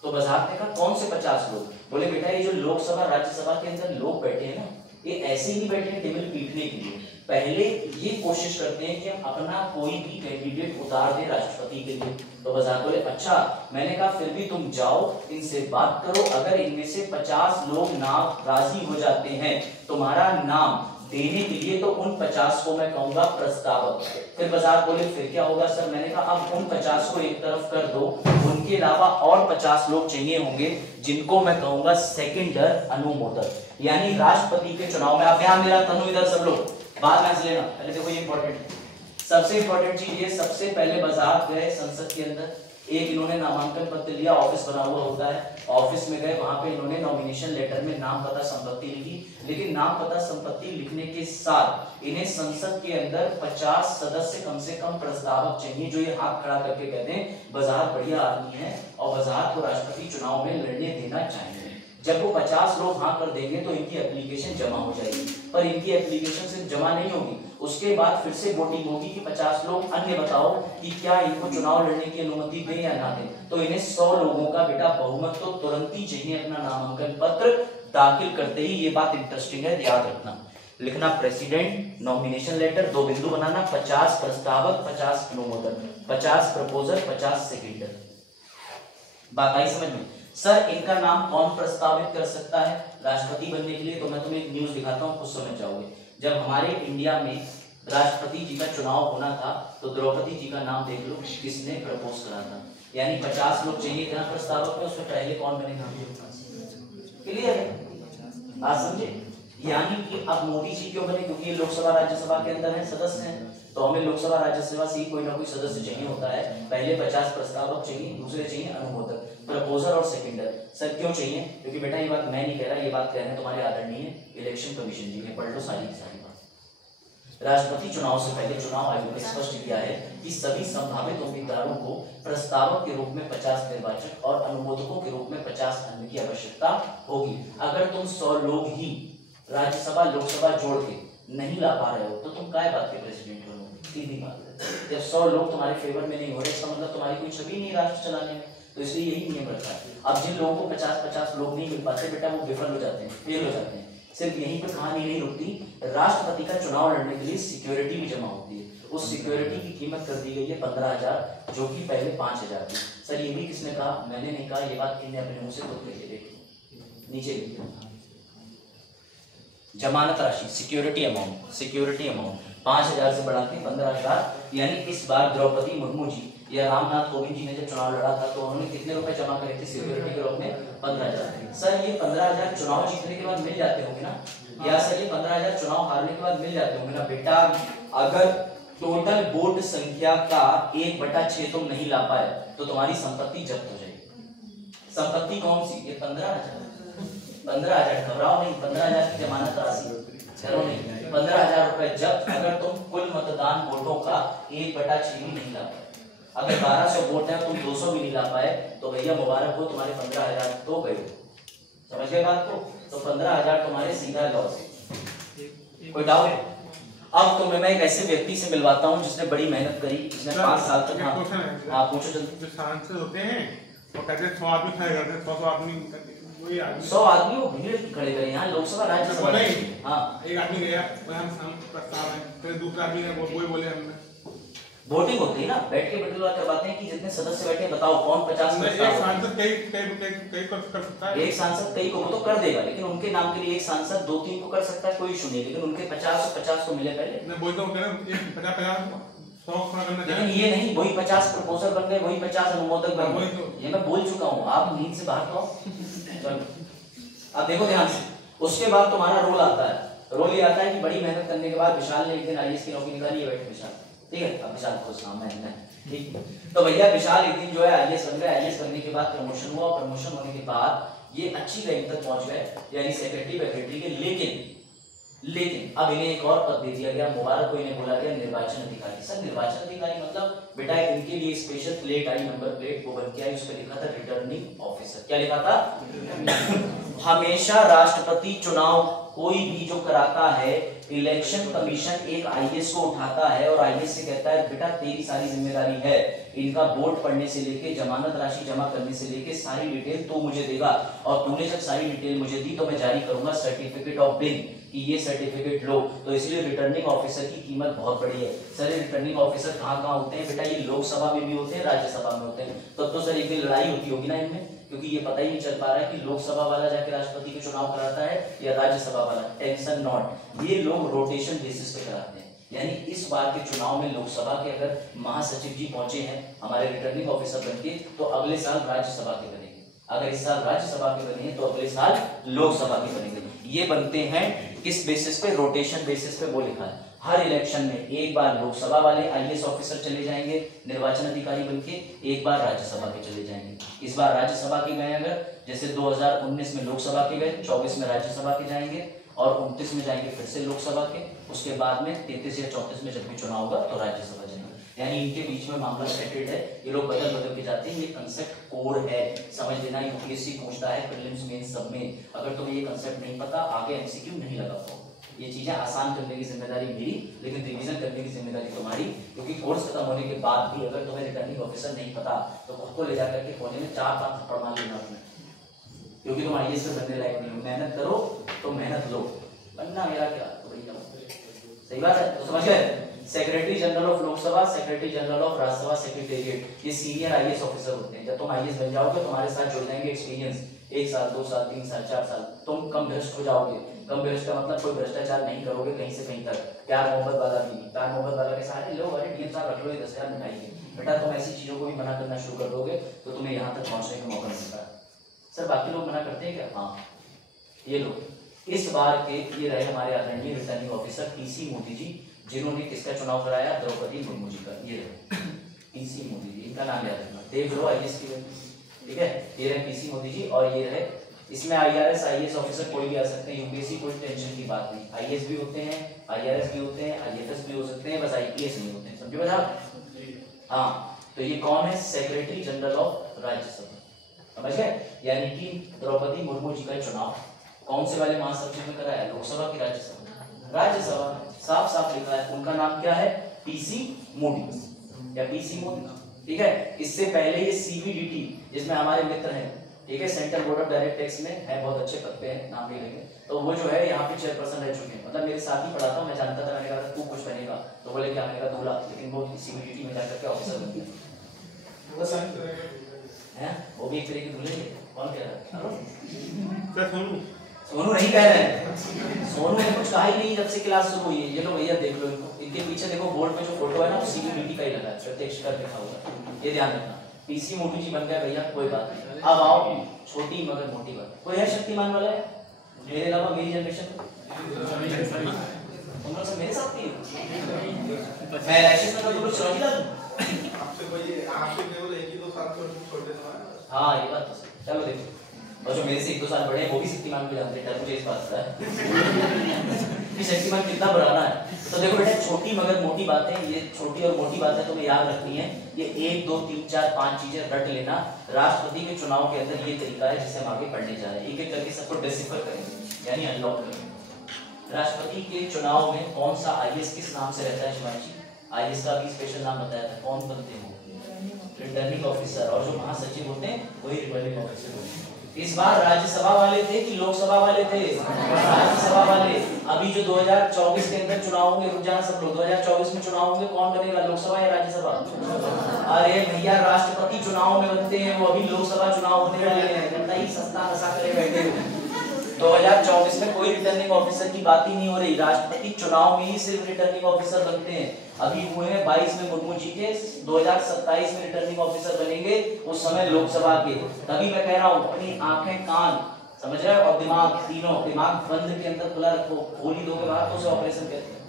तो वजाहत ने कहा कौन से 50 लोग? बोले बेटा ये जो लोकसभा राज्यसभा के अंदर लोग बैठे हैं ना, ये ऐसे ही बैठे हैं टेबल पीटने के लिए। पहले ये कोशिश करते हैं कि हम अपना कोई भी कैंडिडेट उतार दें राष्ट्रपति के लिए। तो वजाहत बोले अच्छा। मैंने कहा फिर भी तुम जाओ, इनसे बात करो, अगर इनमें से 50 लोग नाम राजी हो जाते हैं तुम्हारा नाम देने के लिए, तो उन 50 को मैं कहूंगा प्रस्तावक। फिर वजाहत बोले फिर क्या होगा? सर मैंने कहा अब उन 50 को एक तरफ कर दो, उनके अलावा और 50 लोग चाहिए होंगे जिनको मैं कहूंगा सेकेंडर अनुमोदक। यानी राष्ट्रपति के चुनाव में, आप ध्यान मेरा तनु इधर सब लोग बात में लेना, पहले देखो ये इंपॉर्टेंट, सबसे इंपॉर्टेंट चीज ये, सबसे पहले वजाहत गए संसद के अंदर, एक इन्होंने नामांकन पत्र लिया, ऑफिस बना हुआ होता है, ऑफिस में गए, वहां पे इन्होंने नॉमिनेशन लेटर में नाम पता संपत्ति लिखी। लेकिन नाम पता संपत्ति लिखने के साथ इन्हें संसद के अंदर 50 सदस्य कम से कम प्रस्तावक चाहिए, जो ये हाथ खड़ा करके कहते हैं वजाहत बढ़िया आदमी है और वजाहत को राष्ट्रपति चुनाव में लड़ने देना चाहिए। जब वो 50 लोग हाँ कर देंगे तो इनकी एप्लीकेशन जमा हो जाएगी, पर इनकी एप्लीकेशन सिर्फ जमा नहीं होगी, उसके बाद फिर से वोटिंग होगी कि 50 लोग अन्य बताओ कि क्या इनको चुनाव लड़ने की अनुमति दें या ना दें। तो इन्हें 100 लोगों का बेटा बहुमत तो तुरंत ही चाहिए अपना नामांकन पत्र दाखिल करते ही। ये बात इंटरेस्टिंग है, याद रखना, लिखना प्रेसिडेंट, नॉमिनेशन लेटर, 2 बिंदु बनाना, 50 प्रस्तावक, 50 अनुमोदक, 50 प्रपोजर, 50 सेकेंडर। बात आई समझ में? सर इनका नाम कौन प्रस्तावित कर सकता है राष्ट्रपति बनने के लिए? तो मैं तुम्हें एक न्यूज दिखाता हूँ, खुद समझ जाओगे। जब हमारे इंडिया में राष्ट्रपति जी का चुनाव होना था तो द्रौपदी जी का नाम देख लो, किसने प्रपोज करा था। यानी 50 लोग चाहिए जहाँ प्रस्तावक में, उसमें पहले कौन बनेगा? क्लियर है? आज समझे? यानी कि अब मोदी जी क्यों बने? क्योंकि ये लोकसभा राज्यसभा के अंदर है, सदस्य हैं, तो हमें लोकसभा राज्यसभा से ही कोई ना कोई सदस्य चाहिए होता है। पहले 50 प्रस्तावक चाहिए, दूसरे चाहिए अनुमोदक, प्रपोजर और सेकेंडर। सर क्यों चाहिए? क्योंकि बेटा ये बात मैं नहीं कह रहा, ये बात कह रहे हैं तुम्हारे आदरणीय इलेक्शन कमीशन जी ने, पढ़ लो सारी सारी बात। राष्ट्रपति चुनाव से पहले चुनाव आयोग ने स्पष्ट किया है कि सभी संभावित उम्मीदवारों को प्रस्तावक के रूप में 50 निर्वाचक और अनुमोदकों के रूप में 50 अन्य की आवश्यकता होगी। अगर तुम 100 लोग ही राज्यसभा लोकसभा जोड़ के नहीं ला पा रहे हो तो तुम काय बात के प्रेसिडेंट हो? सीधी बात है। जब 100 लोग तुम्हारे फेवर में नहीं हो रहे, इसका मतलब तुम्हारी कोई छवि नहीं राष्ट्र चलाने में, तो इसलिए यही नियम रखा है। अब जिन लोगों को 50-50 लोग नहीं मिल पाते बेटा, वो विफल हो जाते हैं, फेल हो जाते हैं। सिर्फ यहीं पे कहानी नहीं रुकती, राष्ट्रपति का चुनाव लड़ने के लिए सिक्योरिटी भी जमा होती है। उस सिक्योरिटी की कीमत कर दी गई है 15,000, जो कि पहले 5,000 थी। सर ये भी किसने कहा? मैंने नहीं कहा, ये बात इन्हें अपने मुंह से खुद कही। देखो नीचे लिखिए, जमानत राशि, सिक्योरिटी अमाउंट 5,000 से बढ़ा के 15,000। यानी इस बार द्रौपदी मुर्मू जी या रामनाथ कोविंद जी ने जब चुनाव लड़ा था तो उन्होंने कितने रुपए जमा करे थे सिक्योरिटी के रूप में? 15,000। सर ये 15,000 चुनाव जीतने के बाद मिल जाते होंगे ना, या सर ये 15,000 चुनाव हारने के बाद मिल जाते होंगे ना? बेटा अगर टोटल वोट संख्या का 1/6 तुम नहीं ला पाए तो तुम्हारी संपत्ति जब्त हो जाएगी। संपत्ति कौन सी? ये 15,000 घबराओ नहीं, 15,000 की जमानत राशि चलो नहीं, 15,000 रुपए जब्त अगर तुम कुल मतदान वोटों का 1/6 भी नहीं ला पाए। अगर 1200 वोट है तुम 200 भी नहीं ला पाए तो भैया मुबारक हो, तुम्हारे 15,000 तो गए। समझ गए बात को? तो 15,000 तुम्हारे सीधा लॉस है। कोई डाउट? अब तुम्हें मैं एक ऐसे व्यक्ति से मिलवाता हूँ जिसने बड़ी मेहनत करी, जिसने 5 साल तक। हाँ पूछो जल्दी। जो सांसद होते हैं वो कहते हैं 100 आदमी खड़े करते हैं, 100 आदमी, वही आदमी 100 आदमी वो भीड़ खड़े करे यहाँ लोकसभा राज्यसभा। हाँ एक आदमी गया प्रस्ताव है, फिर दूसरा आदमी है वो बोले हमने वोटिंग होती है ना, बैठ के बटुआ करवाते हैं कि जितने सदस्य बैठे बताओ कौन 50 एक सांसद कई कर सकता है। एक सांसद कई को तो कर देगा, लेकिन उनके नाम के लिए एक सांसद 2-3 को कर सकता है, कोई इशू नहीं। लेकिन उनके 50 को मिले पहले। मैं बोलता हूँ 50 लेकिन ये नहीं वही 50 प्रपोजल बन गए, वही 50 अनुमोदक बन गए। ये मैं बोल चुका हूँ, आप नींद से बाहर तो चलो। अब देखो ध्यान से, उसके बाद तुम्हारा रोल आता है। रोल ये आता है कि बड़ी मेहनत करने के बाद विशाल ने एक दिन आईएएस की नौकरी निकाली है, बैठे विशाल, ठीक है। अब विशाल को नाम है ठीक है। तो भैया विशाल एक दिन जो है आईएएस बन गया। आईएएस बनने के बाद प्रमोशन हुआ, प्रमोशन होने के बाद ये अच्छी रैंक तक पहुंच गए, यानी सेक्रेटरी के। लेकिन अब इन्हें एक और पद दे दिया गया, मुबारक को इन्हें बोला गया निर्वाचन अधिकारी। सर निर्वाचन अधिकारी मतलब बेटा इनके लिए स्पेशल प्लेट आई, नंबर प्लेट वो बन के आई, उस पर लिखा था रिटर्निंग ऑफिसर। क्या लिखा था? हमेशा राष्ट्रपति चुनाव कोई भी जो कराता है, इलेक्शन कमीशन एक आईएएस को उठाता है और आईएएस से कहता है बेटा तेरी सारी जिम्मेदारी है, इनका वोट पढ़ने से लेके जमानत राशि जमा करने से लेके सारी डिटेल तू मुझे देगा, और तूने जब सारी डिटेल मुझे दी तो मैं जारी करूंगा सर्टिफिकेट ऑफ बिल कि ये सर्टिफिकेट लो। तो इसलिए रिटर्निंग ऑफिसर की कीमत बहुत बड़ी है। सर रिटर्निंग ऑफिसर कहाँ होते हैं? बेटा ये लोकसभा में भी होते हैं, राज्यसभा में होते हैं। तो सर एक दिन लड़ाई होती होगी ना इनमें, क्योंकि ये पता ही नहीं चल पा रहा है कि लोकसभा वाला जाके राष्ट्रपति के चुनाव कराता है या राज्यसभा वाला। टेंशन नॉट, ये लोग रोटेशन बेसिस पे कराते हैं। यानी इस बार के चुनाव में लोकसभा के अगर महासचिव जी पहुंचे हैं हमारे रिटर्निंग ऑफिसर बनके, तो अगले साल राज्यसभा के बनेंगे। अगर इस साल राज्यसभा के बने तो अगले साल लोकसभा के बनेंगे। ये बनते हैं किस बेसिस पे? रोटेशन बेसिस पे। वो लिखा है हर इलेक्शन में एक बार लोकसभा वाले आईएएस ऑफिसर चले जाएंगे निर्वाचन अधिकारी बनके, एक बार राज्यसभा के चले जाएंगे। इस बार राज्यसभा के गए, अगर जैसे 2019 में लोकसभा के गए, 24 में राज्यसभा के जाएंगे और 29 में जाएंगे फिर से लोकसभा के। उसके बाद में 33 या 34 में जब भी चुनाव होगा तो राज्यसभा जाएंगे। यानी इनके बीच में मामला सेटेड है। ये लोग बदल बदल के जाते हैं। ये कंसेप्ट कोड है, समझ लेना। यूपीएससी पूछता है प्रीलिम्स मेंस सब में। अगर तुम्हें ये कंसेप्ट नहीं पता आगे एमसीक्यू नहीं लगा पाओ। ये चीजें आसान करने की जिम्मेदारी मेरी, लेकिन रिवीजन करने की जिम्मेदारी तुम्हारी। क्योंकि कोर्स खत्म होने के बाद भी अगर तुम्हें रिटर्निंग ऑफिसर नहीं पता तो खुद को ले जाकर के कोने में 4-5 थप्पड़ मार लेना अपने, क्योंकि तुम आईएएस पे बनने लायक नहीं हो। मेहनत करो तो मेहनत लो, बनना मेरा क्या तो भैया सही बात है। तो समझ गए? Secretary general of Lok Sabha, secretary general of Rajya Sabha secretariat, ये सीनियर आईएएस ऑफिसर होते हैं। जब तुम आईएएस बन जाओगे तुम्हारे साथ जुड़ जाएंगे एक्सपीरियंस, 1 साल 2 साल 3 साल 4 साल। तुम कम भ्रष्ट हो जाओगे। कम भ्रष्ट का मतलब कोई भ्रष्टाचार नहीं करोगे कहीं से कहीं तक। प्यार मोहब्बत वाला भी नहीं। प्यार मोहब्बत वाला के साथ लोग अरे डीएम साहब रख लो 10,000 मिटाइए, बेटा तुम ऐसी चीजों को भी मना करना शुरू कर दोगे तो तुम्हें यहाँ तक पहुंचने का मौका मिलता है। सर बाकी लोग मना करते हैं क्या? हाँ ये लोग। इस बार के ये रहे हमारे आदरणीय returning officer PC Modi ji, जिन्होंने किसका चुनाव कराया? द्रौपदी मुर्मू जी का। ये रहे पीसी मोदी जी, इनका नाम याद रखना, देख लो आईएएस की, ठीक है। ये रहे पीसी मोदी जी। और ये रहे, इसमें आईआरएस आईएएस ऑफिसर कोई भी आ सकते हैं। यूपीएससी कोई टेंशन की बात नहीं। आईएएस भी होते हैं, आईआरएस भी होते हैं, आईएफएस भी हो सकते हैं, बस आईपीएस नहीं होते हैं। समझे बता? हाँ तो ये कौन है? Secretary general of Rajya Sabha. समझ गए? यानी कि द्रौपदी मुर्मू जी का चुनाव कौन से वाले महासचिव में कराया? लोकसभा की राज्यसभा? राज्यसभा। साफ साफ लिखा है। उनका नाम क्या है? पीसी मोदी या पीसी मोदी, ठीक है। इससे पहले ये सीबीडीटी, जिसमें हमारे मित्र हैं, ठीक है, central board of direct tax में है, बहुत अच्छे पद पे हैं, नाम भी लेंगे। तो वो जो है यहाँ पे चेयरपर्सन रह चुके हैं। मतलब मेरे साथ ही पढ़ा था, मैं जानता था। मैंने कहा तू कुछ बनेगा तो बोले क्या? मैंने कहा 2 लाख। लेकिन वो सीबीडीटी में जाकर के ऑफिसर बन गए। वो भी एक तरीके दूल्हे ही है। कौन कह रहा है? सोनू नहीं कह रहे हैं। सोनू ने कुछ कहा ही नहीं जब से क्लास शुरू हुई है। ये लो भैया देख लो इनको, इनके पीछे देखो बोर्ड पे जो फोटो है ना वो सीबीडीटी का ही लगा है, प्रत्यक्ष कर लिखा होगा। ये ध्यान रखना। पीसी मोदी जी बन गए भैया, कोई बात नहीं। अब आओ छोटी मगर मोटी बात। कोई है शक्तिमान वाला है मेरे अलावा मेरी जनरेशन? तुम लोग सब मेरे साथ भी हो। मैं रैशेस में तो तुम लोग सिरोंजी ला दूं। आपसे केवल 1-2 साल छोटे थे। हाँ ये बात तो सही। चलो देखो, और जो मेरे से 1-2 साल बड़े हैं वो भी शक्तिमान को जानते हैं, मुझे इस बात का कि शक्तिमान कितना पुराना है। तो देखो बेटा, छोटी मगर मोटी बातें, ये छोटी और मोटी बातें तुम्हें याद रखनी है। ये 1, 2, 3, 4, 5 चीजें रट लेना। राष्ट्रपति के चुनाव के अंदर ये तरीका है जिसे हम आगे पढ़ने जा रहे हैं। एक एक करके सबको डिसिफर करेंगे, यानी अनलॉक करेंगे। राष्ट्रपति के चुनाव में कौन सा आईएएस किस नाम से रहता है शिवाजी? आईएएस का भी स्पेशल नाम बताया था, कौन बनते हो? Returning officer. और जो महासचिव होते हैं वही रिटर्निंग ऑफिसर होते हैं। इस बार राज्यसभा वाले थे कि लोकसभा वाले थे? राज्यसभा वाले। अभी जो 2024 के अंदर चुनाव होंगे, रुक जाना सब लोग, 2024 में चुनाव होंगे, कौन बनेगा, लोकसभा या राज्यसभा? अरे भैया, राष्ट्रपति चुनाव में बनते हैं, वो अभी लोकसभा चुनाव होने वाले हैं। कितना ही सस्ता नशा करे बैठे हो। 2024 में कोई रिटर्निंग ऑफिसर की बात ही नहीं हो रही। राष्ट्रपति चुनाव में ही सिर्फ रिटर्निंग ऑफिसर बनते हैं। अभी हुए हैं 22 में मुर्मू जी के, 2027 में रिटर्निंग ऑफिसर बनेंगे, उस समय लोकसभा के। तभी मैं कह रहा हूँ, अपनी आंखें, कान, समझ रहे हो, और दिमाग, तीनों, दिमाग बंद के अंदर खुला रखो। खोली दो के बाद तो उसे ऑपरेशन कहते हैं।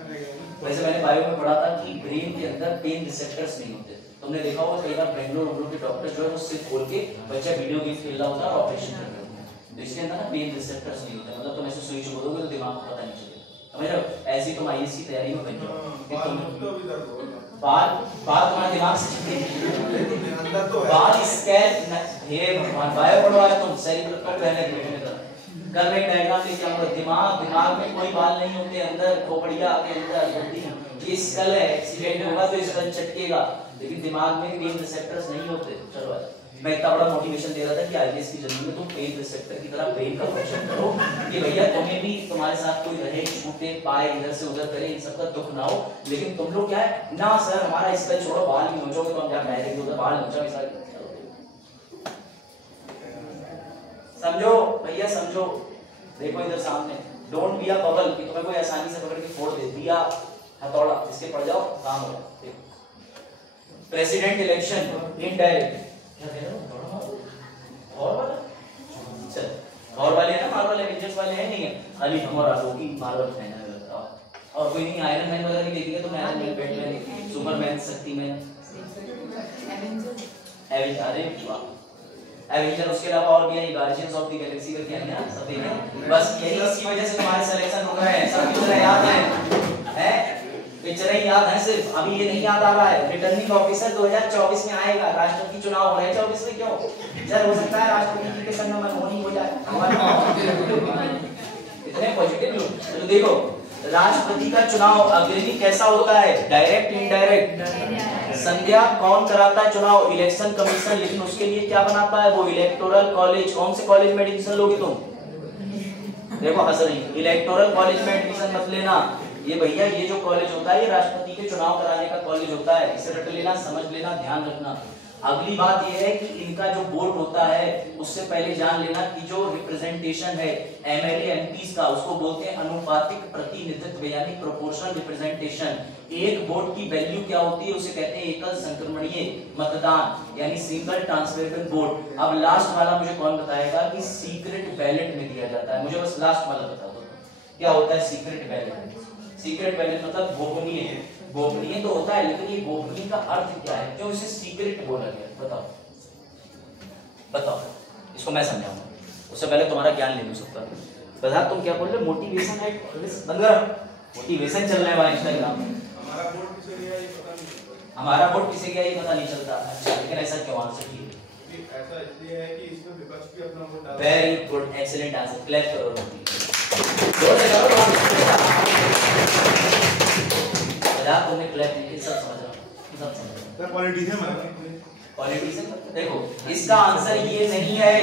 वैसे मैंने बायो में पढ़ा था कि ब्रेन के अंदर पेन रिसेप्टर्स नहीं होते। तुमने देखा होगा कई बार बेंगलोर के डॉक्टर जो है वो सिर्फ खोल के बच्चा वीडियो गेम खेल रहा होता है और ऑपरेशन कर रहे होते हैं। तो इसके अंदर ना पेन रिसेप्टर्स नहीं होते, मतलब तुम ऐसे सुई चुभोगे तो दिमाग को पता नहीं चलेगा। समझ रहे हो? ऐसी तुम आईएएस की तैयारी में बन जाओ। बाल तुम्हारे दिमाग से चिपके बाल स्कैन हे भगवान, बायो पढ़ो आज तुम, सेरिब्रल को पहले कर रहे डायग्राम लेके आऊंगा। दिमाग में कोई बाल नहीं होते, अंदर खोपड़िया के अंदर हड्डी, ये स्कल है, एक्सीडेंट होगा तो स्कल चटकेगा, लेकिन दिमाग में पेन रिसेप्टर्स नहीं होते। चलो आज मैं इतना बड़ा मोटिवेशन दे रहा था कि आईएएस की जर्नी में तुम पेन रिसेप्टर की तरह ब्रेन का फंक्शन करो कि भैया तुम्हें भी तुम्हारे साथ कोई रहे, छूटे, पाए, इधर से उधर करे, इन सबका दुख ना हो। लेकिन तुम लोग क्या है ना, सर हमारा स्कल छोड़ो, बाल भी नोचोगे तो हम क्या डायरेक्ट उधर बाल नोचा। समझो भैया, समझो। देखो इधर सामने, डोंट बी अ बबल कि तुम्हें कोई आसानी से पकड़ के फोड़ दे दिया हथौड़ा, इसके पड़ जाओ काम हो जाए। प्रेसिडेंट इलेक्शन इनडायरेक्ट और वाले है ना, मार्वल एवेंजर्स वाले हैं, नहीं है खाली हम और आलोकी मार्वल फैन है। और कोई नहीं, आयरन मैन वगैरह भी देखेंगे तो Iron Man, Batman, Superman, Shaktimaan, Avenger, उसके अलावा और भी है गार्डियंस ऑफ द गैलेक्सी करके है, सब देखें। बस यही इसी वजह से तुम्हारे सिलेक्शन हो रहे हैं। सब पिक्चर याद है पिक्चर ही याद है, सिर्फ अभी ये नहीं याद आ रहा है। रिटर्निंग ऑफिसर 2024 में आएगा, राष्ट्रपति चुनाव हो रहे हैं 24 में, क्यों सर? हो सकता है राष्ट्रपति के संग में होनी हो जाए। इतने पॉजिटिव लोग। तो देखो, राष्ट्रपति का चुनाव अग्रणी कैसा होता है, डायरेक्ट, इनडायरेक्ट? संध्या कौन कराता है चुनाव? Election commission. लेकिन उसके लिए क्या बनाता है वो? Electoral college. कौन से कॉलेज में एडमिशन लोगे तुम? देखो हंस रही, इलेक्टोरल कॉलेज में एडमिशन मत लेना। ये भैया, ये जो कॉलेज होता है ये राष्ट्रपति के चुनाव कराने का कॉलेज होता है। इसे रट लेना, समझ लेना, ध्यान रखना। अगली बात यह है कि इनका जो वोट होता है उससे पहले जान लेना कि जो रिप्रेजेंटेशन है एमएलए एमपीस का, उसको बोलते हैं अनुपातिक प्रतिनिधित्व, यानी प्रोपोर्शनल रिप्रेजेंटेशन। एक वोट की वैल्यू क्या होती है, उसे कहते हैं एकल संक्रमणीय मतदान, यानी सिंगल ट्रांसफरेबल वोट। अब लास्ट वाला मुझे कौन बताएगा कि सीक्रेट बैलेट में दिया जाता है? मुझे बस लास्ट वाला बता दो, क्या होता है सीक्रेट बैलेट? सीक्रेट बैलेट मतलब गोपनीय है। गोपनीय तो होता है, लेकिन ये गोपनीय का अर्थ क्या है, क्यों इसे सीक्रेट बोला गया? बताओ बताओ, इसको मैं समझाऊंगा। उससे पहले तुम्हारा ज्ञान ले लो सबका। बता तुम क्या बोल रहे? मोटिवेशन है, बंद करो। मोटिवेशन चल रहा है भाई इंस्टाग्राम में। हमारा वोट किसे गया ये पता नहीं चलता। हमारा वोट किसे गया ये पता नहीं चलता। अच्छा, लेकिन ऐसा क्यों? आंसर की ऐसा इसलिए है कि इसमें विपक्ष भी अपना वोट डालता है। Very good, excellent answer. Clap करो। तुमने क्लैप नहीं, सब समझ रहा हूं, सब समझ रहा हूं। पॉलिटिशियन देखो, इसका आंसर ये नहीं है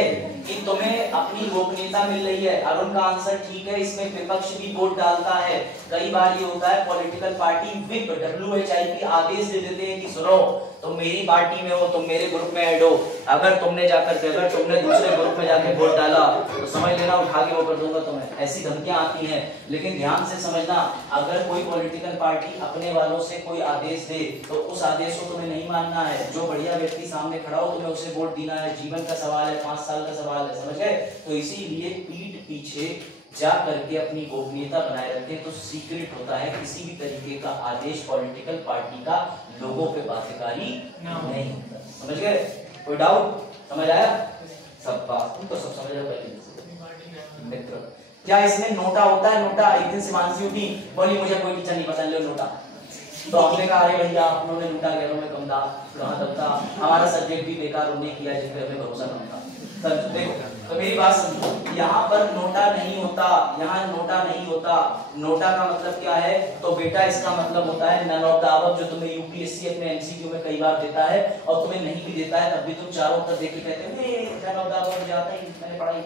कि तुम्हें अपनी गोपनीयता मिल रही है। अरुण का आंसर ठीक है, इसमें विपक्ष भी वोट डालता है। कई बार ये होता है पॉलिटिकल पार्टी व्हिप WHIP आदेश दे देते हैं कि सुनो तुम मेरी पार्टी में हो, तुम मेरे ग्रुप में ऐड हो, अगर तुमने दूसरे ग्रुप में जाकर वोट डाला तो समझ लेना उठा के वो कर दूंगा तुम्हें। ऐसी धमकियां आती हैं। लेकिन ध्यान से समझना, अगर कोई पॉलिटिकल पार्टी अपने वालों से कोई आदेश दे तो उस आदेश को तुम्हें नहीं मानना है। जो बढ़िया व्यक्ति सामने खड़ा हो तुम्हें उसे वोट देना है। जीवन का सवाल है, 5 साल का सवाल है, समझ गए? तो इसीलिए पीठ पीछे जा करके अपनी गोपनीयता बनाए रखें तो सीक्रेट होता है, किसी भी तरीके का आदेश पॉलिटिकल पार्टी का लोगों पे बाध्यकारी नहीं होता। समझ गए? कोई डाउट? समझ आया? सब बात तुम तो सब समझ रहे हो। मित्र क्या इसमें नोटा होता है? नोटा एक दिन शिवांशी उठी बोली मुझे कोई टीचर नहीं पता, लो नोटा। तो हमने कहा अरे भैया आप लोगों ने लूटा, गैरों में कम था, कहाँ तक था, हमारा सब्जेक्ट भी बेकार उन्होंने किया जिस पे हमें भरोसा कम था। देखो तो मेरी बात समझो, यहाँ पर नोटा नहीं होता, यहाँ नोटा नहीं होता। नोटा का मतलब क्या है? तो बेटा इसका मतलब होता है नन ऑफ द अबव, जो तुम्हें यूपीएससी अपने एमसीक्यू में कई बार देता है और तुम्हें नहीं भी देता है तब भी तुम चारों उत्तर देख के कहते हो नन ऑफ द अबव मुझे आता ही, मैंने पढ़ाई।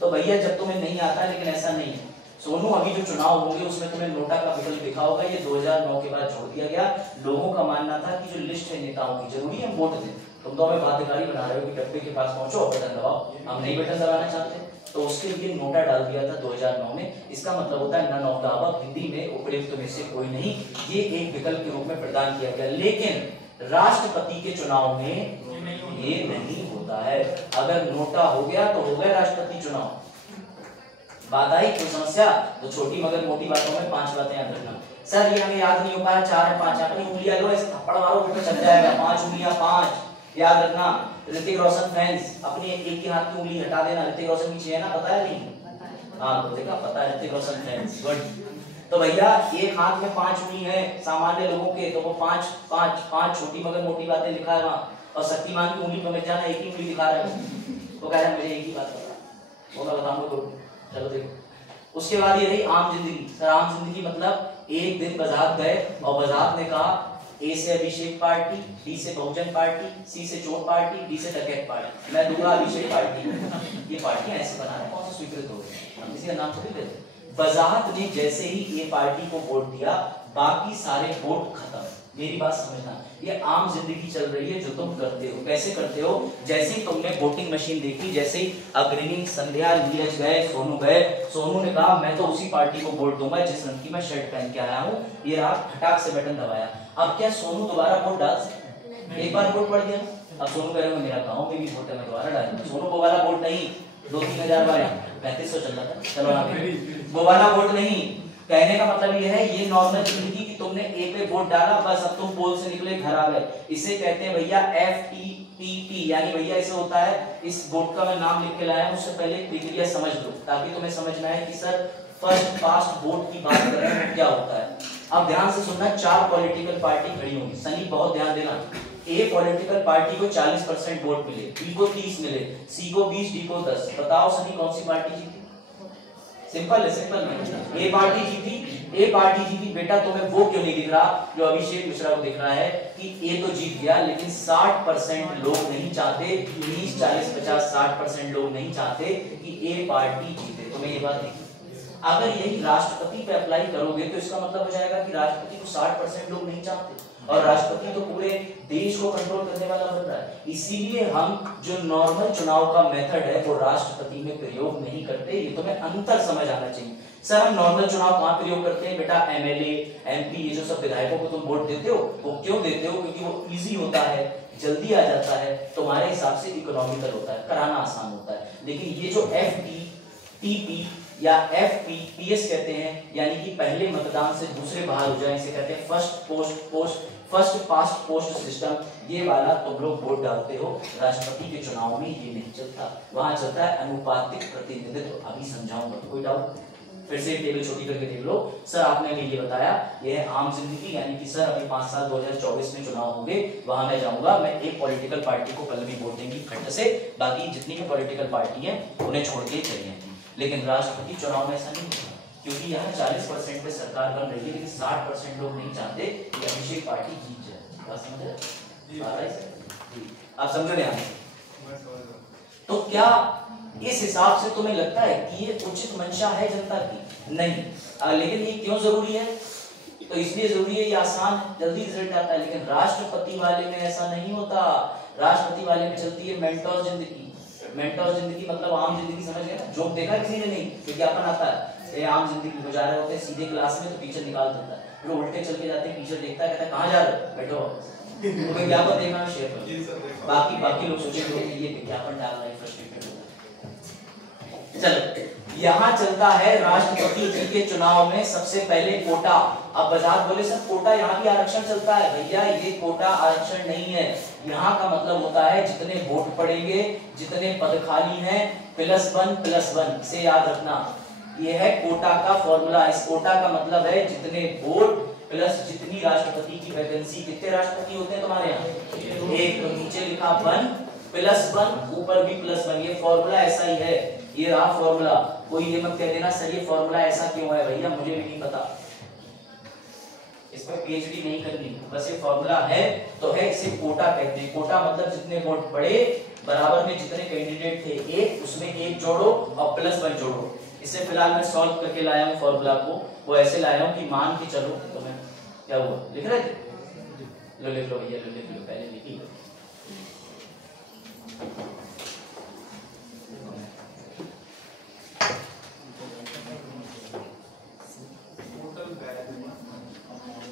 तो भैया जब तुम्हें नहीं आता है, लेकिन ऐसा नहीं है सोनू, अभी जो चुनाव होंगे उसमें तुम्हें नोटा का विकल्प दिखा होगा, ये 2009 के बाद छोड़ दिया गया। लोगों का मानना था कि जो लिस्ट है नेताओं की जरूरी है वोट दें, तुम तो हमें बाध्यकारी बना रहे हो कि डब्बे के पास पहुंचो बटन दबाओ, हम नहीं बटन दबाना चाहते, तो उसके लिए नोटा डाल दिया था 2009 में। इसका मतलब होता है none of the above, Hindi में उपयुक्त में से कोई नहीं, ये एक विकल्प के रूप में प्रदान किया गया। लेकिन राष्ट्रपति के चुनाव में ये नहीं होता है। अगर नोटा हो गया तो हो गया राष्ट्रपति चुनाव। बात आई? कोई समस्या? तो छोटी मगर मोटी बातों में 5 बातें याद रखना। सर ये हमें याद नहीं हो पाया, 4 है 5, अपनी उंगलियां लो, इस थप्पड़ मारो ऊपर चल जाएगा, 5 उंगलियां 5 याद रखना। ऋतिक रोशन फैंस अपनी एक ही हाथ की उंगली हटा देना, ऋतिक रोशन की 6 है ना, पता है नहीं? हाँ तो देखा, पता है ऋतिक रोशन फैंस, गुड। तो भैया एक हाथ में 5 उंगली है सामान्य लोगों के, तो वो 5 5 5 छोटी मगर मोटी बातें लिखा है वहां। और शक्तिमान की उंगली को मत जाना, एक ही उंगली दिखा रहा है वो कह रहा है मुझे एक ही बात पता, वो मैं बताऊंगा तो चलो देखो। उसके बाद ये रही आम जिंदगी। सर आम जिंदगी मतलब एक दिन बजात गए और बजात ने कहा ए से अभिषेक पार्टी, बी से बहुजन पार्टी, सी से चोर पार्टी, डी से डकैत पार्टी, मैं दूंगा अभिषेक पार्टी। ये पार्टी ऐसे बना रहे कौन सा स्वीकृत हो गए, हम किसी का नाम थोड़ी लेते। बजात ने जैसे ही ये पार्टी को वोट दिया बाकी सारे वोट खत्म। मेरी बात समझना, ये आम जिंदगी चल रही है जो तुम करते हो। कैसे करते हो? जैसे ही तुमने वोटिंग मशीन देखी, जैसे ही अग्रणी, संध्या, नीरज गए, सोनू गए, सोनू ने कहा मैं तो उसी पार्टी को वोट दूंगा जिस रंग की मैं शर्ट पहन के आया हूँ, ये रहा, फटाक से बटन दबाया। अब क्या सोनू दोबारा वोट डाल सकते? एक बार वोट पड़ गया, अब सोनू कह रहे हो मेरा गाँव में भी वोट है मैं दोबारा डालूंगा। सोनू को वाला वोट नहीं, 2-3 हजार बार 3500 चल रहा था, चलो आगे वो वाला वोट नहीं। कहने का मतलब ये है ये नॉर्मल जिंदगी की तुमने ए पे वोट डाला, बस अब तुम पोल से निकले घर आ गए। इसे कहते हैं भैया FTPP, यानी भैया ऐसे होता है, इस वोट का मैं नाम लिख के लाया हूं, उससे पहले प्रक्रिया समझ लो ताकि तुम्हें समझ में आए कि सर फर्स्ट पास्ट वोट की बात कर रहे हैं क्या होता है। अब ध्यान से सुनना, 4 पॉलिटिकल पार्टी खड़ी होंगी। सनी बहुत ध्यान देना, ए पॉलिटिकल पार्टी को 40% वोट मिले, बी को 30 मिले, सी को 20, डी को 10। बताओ सनी कौन सी पार्टी जीती? सिंपल है, सिंपल है, ए पार्टी जीती। ए पार्टी जीती बेटा, तुम्हें वो क्यों नहीं दिख रहा जो अभिषेक मिश्रा को दिख रहा है कि ए तो जीत गया, लेकिन 60% लोग नहीं चाहते, 30, 40, 50, 60% लोग नहीं चाहते कि ए पार्टी जीते। तुम्हें ये बात देखी, अगर यही राष्ट्रपति पे अप्लाई करोगे तो इसका मतलब हो जाएगा कि राष्ट्रपति को 60% लोग नहीं चाहते, और राष्ट्रपति तो पूरे देश को कंट्रोल करने वाला बन रहा है। इसीलिए हम जो नॉर्मल चुनाव का मेथड है वो राष्ट्रपति में प्रयोग नहीं करते। ये तुम्हें अंतर समझ आना चाहिए। सर हम नॉर्मल चुनाव कहाँ प्रयोग करते हैं? बेटा MLA, MP, ये जो सब विधायकों को तुम वोट देते हो, वो क्यों देते हो? क्योंकि वो इजी होता है, जल्दी आ जाता है, तुम्हारे हिसाब से इकोनॉमिकल होता है, कराना आसान होता है। लेकिन ये जो FTP या FPPS कहते हैं, यानी कि पहले मतदान से दूसरे बहाल हो जाए, इसे कहते हैं फर्स्ट पास्ट पोस्ट सिस्टम। ये वाला तुम लोग वोट डालते हो, राष्ट्रपति के चुनाव में ये नहीं चलता, वहां चलता है अनुपातिक प्रतिनिधित्व। अभी समझाऊंगा, कोई डाउट? फिर से टेबल छोटी करके देख लो। सर आपने हमें ये बताया ये है आम जिंदगी, यानी कि सर अभी 5 साल 2024 में चुनाव होंगे, वहां मैं जाऊंगा, मैं एक पॉलिटिकल पार्टी को कल भी वोट देंगी खट्ट से, बाकी जितनी भी पॉलिटिकल पार्टी है उन्हें छोड़ के चलिए। लेकिन राष्ट्रपति चुनाव में ऐसा नहीं होता, क्योंकि यहाँ 40% पे सरकार बन रही है, लेकिन 60% लोग नहीं चाहते कि अभिषेक पार्टी जीत जाए। बात समझ रहे? आप समझो ध्यान से। तो क्या इस हिसाब से तुम्हें लगता है कि ये उचित मंशा है जनता की? नहीं। लेकिन ये क्यों जरूरी है? तो इसलिए जरूरी है, ये आसान जल्दी रिजल्ट आता है। लेकिन राष्ट्रपति वाले में ऐसा नहीं होता। राष्ट्रपति वाले में चलती है मेंटोर जिंदगी। मेंटोर जिंदगी मतलब आम जिंदगी, समझ गए? जोक देखा किसी ने? नहीं। विज्ञापन आता है, ये आम जिंदगी में जा रहे होते हैं सीधे क्लास में, तो टीचर निकाल देता है, फिर उल्टे चल के जाते हैं, टीचर देखता है, कहता है कहाँ जा रहे हो, बैठो। तो विज्ञापन देखना शेयर करो, बाकी लोग सोचेंगे ये विज्ञापन डाल रहा है, फ्रस्ट्रेटेड होता है। चलो यहाँ चलता है राष्ट्रपति जी के चुनाव में सबसे पहले कोटा। अब बजाज बोले सर कोटा यहाँ भी आरक्षण चलता है, भैया ये कोटा आरक्षण नहीं है। यहाँ का मतलब होता है जितने वोट पड़ेंगे, जितने पद खाली हैं, +1 से याद रखना। ये है कोटा का फॉर्मूला। इस कोटा का मतलब है जितने वोट प्लस जितनी राष्ट्रपति की वैकेंसी। कितने राष्ट्रपति होते हैं तुम्हारे यहाँ? एक। तो नीचे लिखा 1 +1, ऊपर भी +1। ये फॉर्मूला ऐसा ही है, ये रहा फॉर्मूला। कोई ये मत कह देना सर ये फॉर्मूला ऐसा क्यों है, भैया मुझे भी नहीं पता, इस पर पीएचडी नहीं करनी, बस ये फॉर्मूला है तो है। इसे कोटा कहते हैं। कोटा मतलब जितने वोट पड़े, बराबर में जितने कैंडिडेट थे एक, उसमें एक जोड़ो और +1 जोड़ो। इसे फिलहाल मैं सॉल्व करके लाया हूँ फॉर्मूला को। वो ऐसे लाया हूँ कि मान के चलो, तो मैं क्या हुआ लिख रहे थे, लो लिख लो भैया, लो लिख लो, पहले लिखी।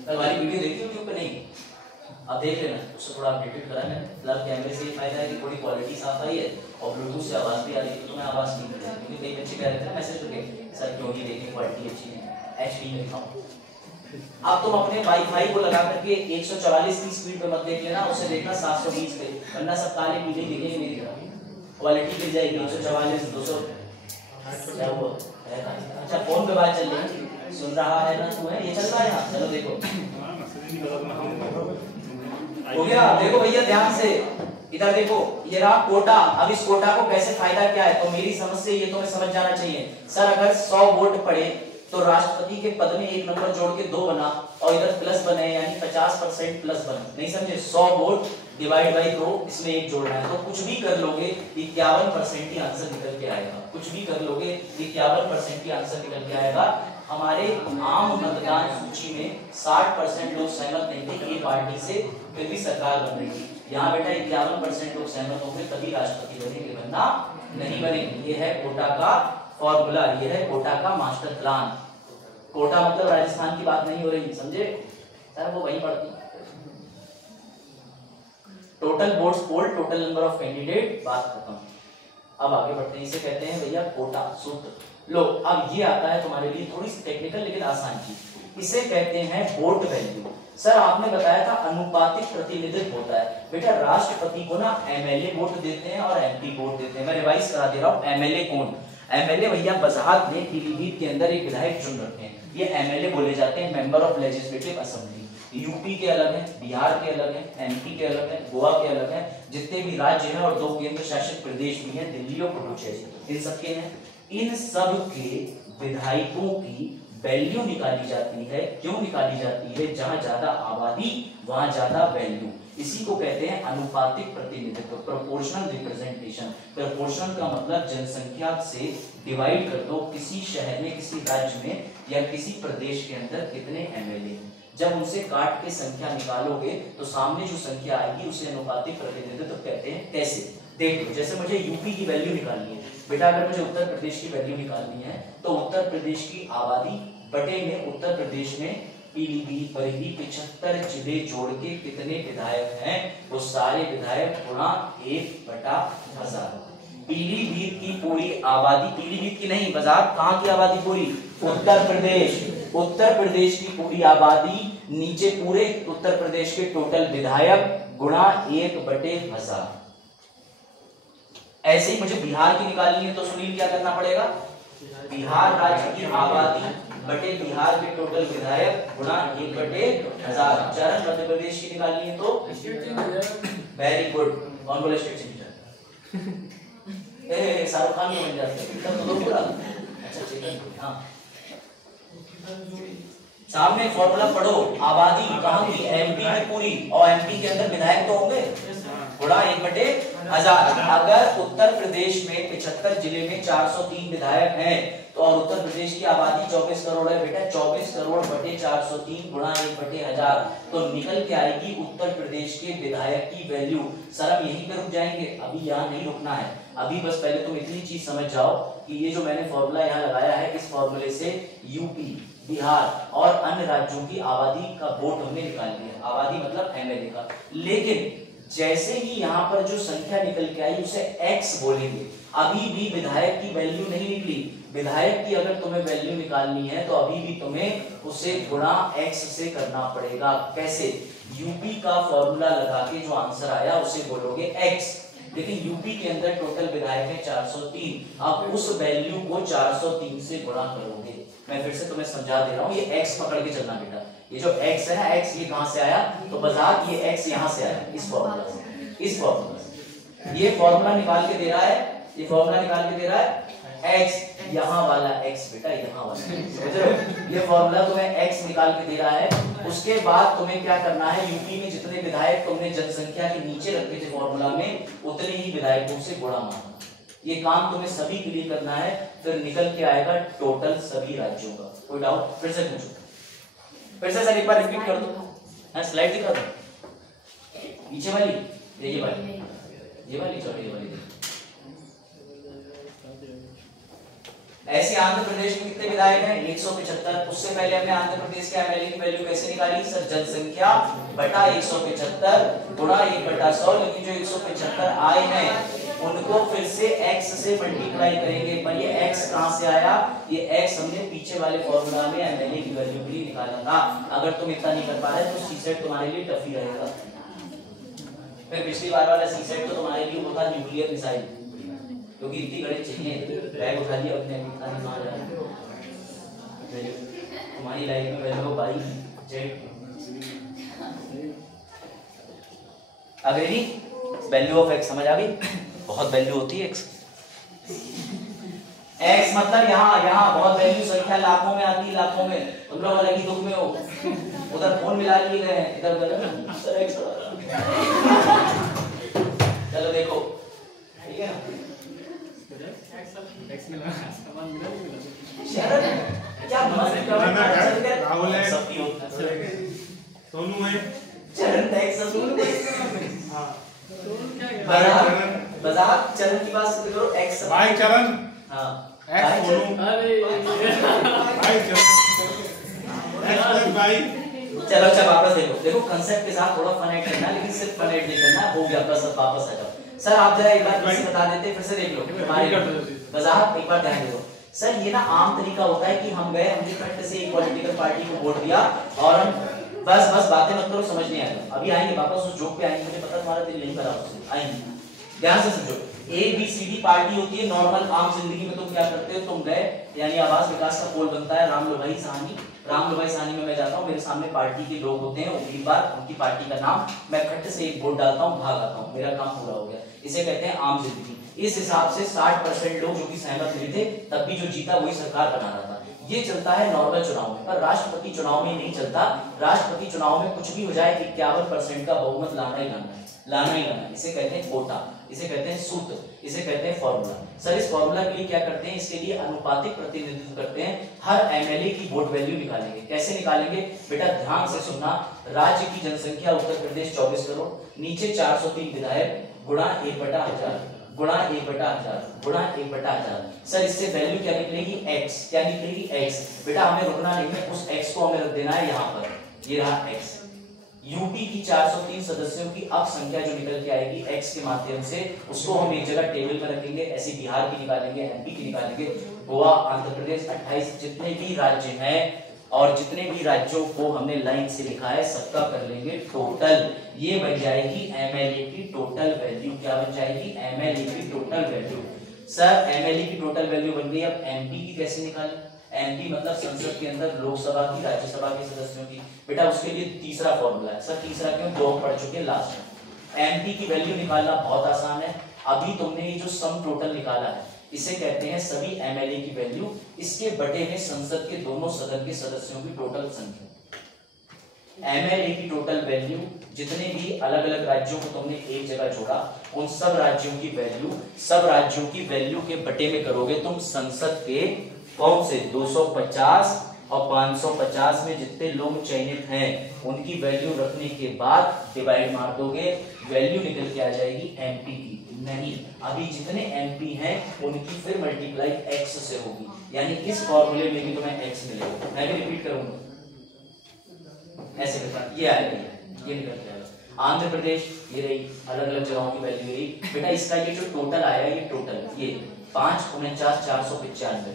हमारी वीडियो देखी यूट्यूब पे? नहीं, अब देख लेना, उससे थोड़ा अपडेटेड करा है। फिलहाल कैमरे से ये फायदा है कि थोड़ी क्वालिटी साफ आई है और ब्लूटूथ से आवाज भी आ रही है, तो तुम्हें आवाज नहीं मिलेगी। क्योंकि कई बच्चे कह रहे थे मैसेज करके सर क्यों नहीं देखें, क्वालिटी अच्छी है, एचडी में दिखाओ। अब तुम अपने वाईफाई को लगा करके 144 की स्पीड पे मत देख लेना, उससे देखना 720 पे, वरना सब काले पीले दिखेंगे मेरी तरह, क्वालिटी गिर जाएगी। 144 200 क्या हुआ? अच्छा फोन पे बात चल रही है, सुन रहा है ना तू? है ये चल रहा है यहाँ, चलो देखो हो गया। देखो भैया ध्यान से इधर देखो, ये रहा कोटा। अब इस कोटा को कैसे फायदा क्या है, तो मेरी समझ से ये तुम्हें समझ जाना चाहिए। सर अगर 100 वोट पड़े तो राष्ट्रपति के पद में एक नंबर जोड़ के 2 बना और इधर प्लस बने, यानी 50% प्लस बने। नहीं समझे? 100 वोट डिवाइड बाई 2, इसमें एक जोड़ना है। तो कुछ भी कर लोगे 51% ही आंसर निकल के आएगा। कुछ भी कर लोगे 51% ही आंसर निकल के आएगा। हमारे आम मतदान सूची में 60% लोग सहमत नहीं थे ये पार्टी से, फिर भी सरकार बन रही थी। यहाँ बेटा 51% लोग सहमत होंगे तभी राष्ट्रपति बनेंगे, वरना नहीं बनेंगे। ये है कोटा का फॉर्मूला, ये है कोटा का मास्टर प्लान। कोटा मतलब राजस्थान की बात नहीं हो रही, समझे सर? वो वहीं पड़ती। Total votes poll, total number of candidate, बात खत्म। अब आगे बढ़ते हैं। इसे कहते हैं भैया कोटा सूत्र। लो अब ये आता है तुम्हारे लिए थोड़ी सी टेक्निकल लेकिन आसान चीज। इसे कहते हैं वोट वैल्यू। सर आपने बताया था अनुपातिक प्रतिनिधित्व होता है। बेटा राष्ट्रपति को ना एमएलए वोट देते हैं और एमपी वोट देते हैं। मैं रिवाइज करा दे रहा हूँ। एमएलए कौन? एमएलए भैया वजाहत ने पीलीभीत के अंदर एक विधायक चुन रखे हैं, ये एमएलए बोले जाते हैं, member of legislative assembly. UP के अलग है, बिहार के अलग है, एमपी के अलग है, गोवा के अलग है। जितने भी राज्य हैं और 2 केंद्र शासित प्रदेश भी हैं, दिल्ली और पुडुचेरी, इन सबके हैं। इन सब के विधायकों की वैल्यू निकाली जाती है। क्यों निकाली जाती है? जहां ज्यादा आबादी वहां ज्यादा वैल्यू। इसी को कहते हैं अनुपातिक प्रतिनिधित्व, प्रोपोर्शनल रिप्रेजेंटेशन। प्रोपोर्शनल का मतलब जनसंख्या से डिवाइड कर दो किसी शहर में, किसी राज्य में या किसी प्रदेश के अंदर कितने एमएलए। जब उनसे काट के संख्या निकालोगे तो सामने जो संख्या आएगी उसे अनुपातिक प्रतिनिधित्व कहते हैं। कैसे? देखो, जैसे मुझे यूपी की वैल्यू निकालनी है बेटा, अगर मुझे उत्तर प्रदेश की वैल्यू निकालनी है तो उत्तर प्रदेश की आबादी बटे में उत्तर प्रदेश में पीलीभीत, बरेली, 75 जिले जोड़ के कितने विधायक हैं, वो सारे विधायक गुणा 1/1000। पीलीभीत की पूरी आबादी, पीलीभीत की नहीं, बाजार कहां की आबादी पूरी? उत्तर प्रदेश। उत्तर प्रदेश की पूरी आबादी नीचे पूरे उत्तर प्रदेश के टोटल विधायक गुणा 1/1000। ऐसे ही मुझे बिहार की निकालनी है तो सुनील क्या करना पड़ेगा? बिहार राज्य की आबादी बटे बिहार के टोटल विधायक गुणा 1/1000। चरण मध्य प्रदेश की निकालनी है तो वेरी गुड। कौन बोले स्टेट चेंज? शाहरुख खान भी बन जाते हैं पूरा। अच्छा ठीक। हाँ सामने फॉर्मूला पढ़ो। आबादी कहां की? एमपी की पूरी, और एमपी के अंदर विधायक तो होंगे, गुणा 1/1000। अगर उत्तर प्रदेश में 75 जिले में 403 विधायक हैं तो और उत्तर प्रदेश की आबादी 24 करोड़ है बेटा, 24 करोड़ बटे 403 गुणा 1/1000 तो निकल के आएगी उत्तर प्रदेश के विधायक की वैल्यू। सर हम यहीं पे रुक जाएंगे? अभी यहाँ नहीं रुकना है। अभी बस पहले तुम इतनी चीज समझ जाओ कि ये जो मैंने फॉर्मूला यहाँ लगाया है, इस फॉर्मूले से यूपी, बिहार और अन्य राज्यों की आबादी का वोट हमने निकाल लिया। आबादी मतलब एमएलए का। लेकिन जैसे ही यहाँ पर जो संख्या निकल के आई उसे x बोलेंगे। अभी भी विधायक की वैल्यू नहीं निकली। विधायक की अगर तुम्हें वैल्यू निकालनी है तो अभी भी तुम्हें उसे गुणा x से करना पड़ेगा। कैसे? यूपी का फॉर्मूला लगा के जो आंसर आया उसे बोलोगे x। लेकिन यूपी के अंदर टोटल विधायक है 403। अब उस वैल्यू को 403 से गुणा करोगे। मैं फिर से तुम्हें समझा दे रहा हूँ, ये x पकड़ के चलना बेटा। ये जो x है ना, x ये कहां से आया? तो बजात ये x यहां से आया, इस फॉर्मूला से। इस फॉर्मूला से ये फॉर्मूला निकाल के दे रहा है, ये फॉर्मूला निकाल के दे रहा है x, यहाँ वाला x बेटा, यहाँ वाला समझ रहे हो? ये फॉर्मूला तुम्हें x निकाल के दे रहा है। उसके बाद तुम्हें क्या करना है, यूपी में जितने विधायक तुमने जनसंख्या के नीचे रखे थे फॉर्मूला में, उतने ही विधायकों से गुणा मारना। ये काम तुम्हें सभी के लिए करना है, फिर निकल के आएगा टोटल सभी राज्यों का। कोई डाउट? फिर से पूछो, फिर से सर एक बार रिपीट कर दो। स्लाइड दिखा दो, पीछे वाली, ये वाली, ये वाली, चलो ये वाली। ऐसे आंध्र प्रदेश में कितने विधायक हैं? 175। उससे पहले हमने आंध्र प्रदेश के एमएलए की वैल्यू कैसे निकाली सर? जनसंख्या बटा 175 गुणा 1/100। लेकिन जो 175 आए हैं उनको फिर से x से मल्टीप्लाई करेंगे। पर ये x कहां से आया? ये x हमने पीछे वाले फॉर्मूला में एमएलए की वैल्यू के लिए निकाला था। अगर तुम इतना नहीं कर पा रहे तो सी सेट तुम्हारे लिए टफ ही रहेगा। फिर पिछली बार वाला सी सेट तो तुम्हारे लिए होता न्यूक्लियर मिसाइल, क्योंकि इतनी गणित चाहिए। बैग उठा लिया अपने, इतना नहीं मार रहा। तुम्हारी लाइफ में वैल्यू बाई जेट। अग्रेनी वैल्यू ऑफ x समझ आ गई? बहुत वैल्यू होती है x। x मतलब यहाँ बहुत वैल्यू, संख्या लाखों में आती है, लाखों में। तुम लोग अलग ही दुख में हो, उधर फोन मिला लिए गए हैं, इधर सर x। चलो देखो, ठीक है ना? क्या सोनू है चरण बजात चरण की बात करो। एक्स भाई चरण, हाँ एक्स सोनू, अरे भाई चरण भाई। चलो अच्छा वापस देखो कंसेप्ट के साथ थोड़ा फन ऐड करना, लेकिन सिर्फ फन ऐड नहीं करना। हो गया बस, अब वापस आ जाओ। सर आप जरा एक बार फिर से बता देते, फिर से देख लो हमारी वजाहत, एक बार ध्यान दो। सर ये ना आम तरीका होता है कि हम गए, हमने फट से एक पॉलिटिकल पार्टी को वोट दिया और हम बस बातें मत करो, समझ नहीं आएगा। अभी आएंगे वापस उस जोक पे आएंगे, मुझे पता तुम्हारा दिल नहीं भरा उससे, आएंगे। ध्यान से समझो, ABCD पार्टी होती है नॉर्मल आम जिंदगी में। तुम क्या करते हो? तुम गए, यानी आवास विकास का पोल बनता है, रामलोभाई साहनी। रामलोभाई साहनी में मैं जाता हूँ, मेरे सामने पार्टी के लोग होते हैं, उम्मीदवार, उनकी पार्टी का नाम, मैं खट्ट से एक वोट डालता हूँ, भाग आता हूँ, मेरा काम पूरा हो गया। इसे कहते हैं आम जिंदगी। इस हिसाब से 60% लोग जो कि सहमत नहीं थे, तब भी जो जीता वही सरकार बना रहा था। ये चलता है नॉर्मल चुनाव में, पर राष्ट्रपति चुनाव में नहीं चलता। राष्ट्रपति चुनाव में कुछ भी हो जाए, 51% का बहुमत लाना ही लाना है, लाना ही लाना है। इसे कहते हैं कोटा, इसे कहते हैं सूत्र, इसे कहते हैं फॉर्मूला। सर इस फॉर्मूला के लिए क्या करते हैं? इसके लिए अनुपातिक प्रतिनिधित्व करते हैं। हर एमएलए की वोट वैल्यू निकालेंगे। कैसे निकालेंगे बेटा? ध्यान से सुनना। राज्य की जनसंख्या उत्तर प्रदेश 24 करोड़, नीचे 403 विधायक, गुणा 1/1000, गुणा 1/1000, गुणा 1/1000। सर इससे वैल्यू क्या निकलेगी? x। क्या निकलेगी? x। बेटा हमें रुकना नहीं है, उस x को हमें रख देना है यहाँ पर, ये रहा x। यूपी की 403 सदस्यों की अब संख्या जो निकल के आएगी x के माध्यम से, उसको हम एक जगह टेबल में रखेंगे। ऐसे बिहार की निकालेंगे, एमपी की निकालेंगे, गोवा, आंध्र प्रदेश, 28 जितने भी राज्य हैं और जितने भी राज्यों को हमने लाइन से लिखा है सबका कर लेंगे टोटल। ये बन जाएगी एमएलए की टोटल वैल्यू। क्या बन जाएगी? एमएलए की टोटल वैल्यू। सर एमएलए की टोटल वैल्यू बन गई। अब एमपी की कैसे निकालें? एमपी मतलब संसद के अंदर लोकसभा की, राज्यसभा के सदस्यों की। बेटा उसके लिए तीसरा फॉर्मूला है। सर तीसरा क्यों? दो पढ़ चुके लास्ट में। एमपी की वैल्यू निकालना बहुत आसान है। अभी तुमने ये जो सम टोटल निकाला है, इसे कहते हैं सभी एमएलए की वैल्यू। इसके बटे में संसद के दोनों सदन के सदस्यों की टोटल संख्या। एमएलए की टोटल वैल्यू, जितने भी अलग अलग राज्यों को तुमने एक जगह जोड़ा, उन सब राज्यों की वैल्यू, सब राज्यों की वैल्यू के बटे में करोगे तुम संसद के कौन से 250 और 550 में जितने लोग चयनित हैं उनकी वैल्यू रखने के बाद डिवाइड मार दोगे, वैल्यू निकल के आ जाएगी एमपी की। नहीं, अभी जितने एमपी हैं उनकी फिर मल्टीप्लाई एक्स से होगी, यानी इस फॉर्मूले में भी तुम्हें एक्स मिलेगा। मैं भी रिपीट करूंगा, ऐसे करता ये आएगा, ये निकल के आएगा। आंध्र प्रदेश ये रही, अलग अलग जगहों की वैल्यू रही बेटा। इसका ये जो टोटल आया, ये टोटल ये 549,495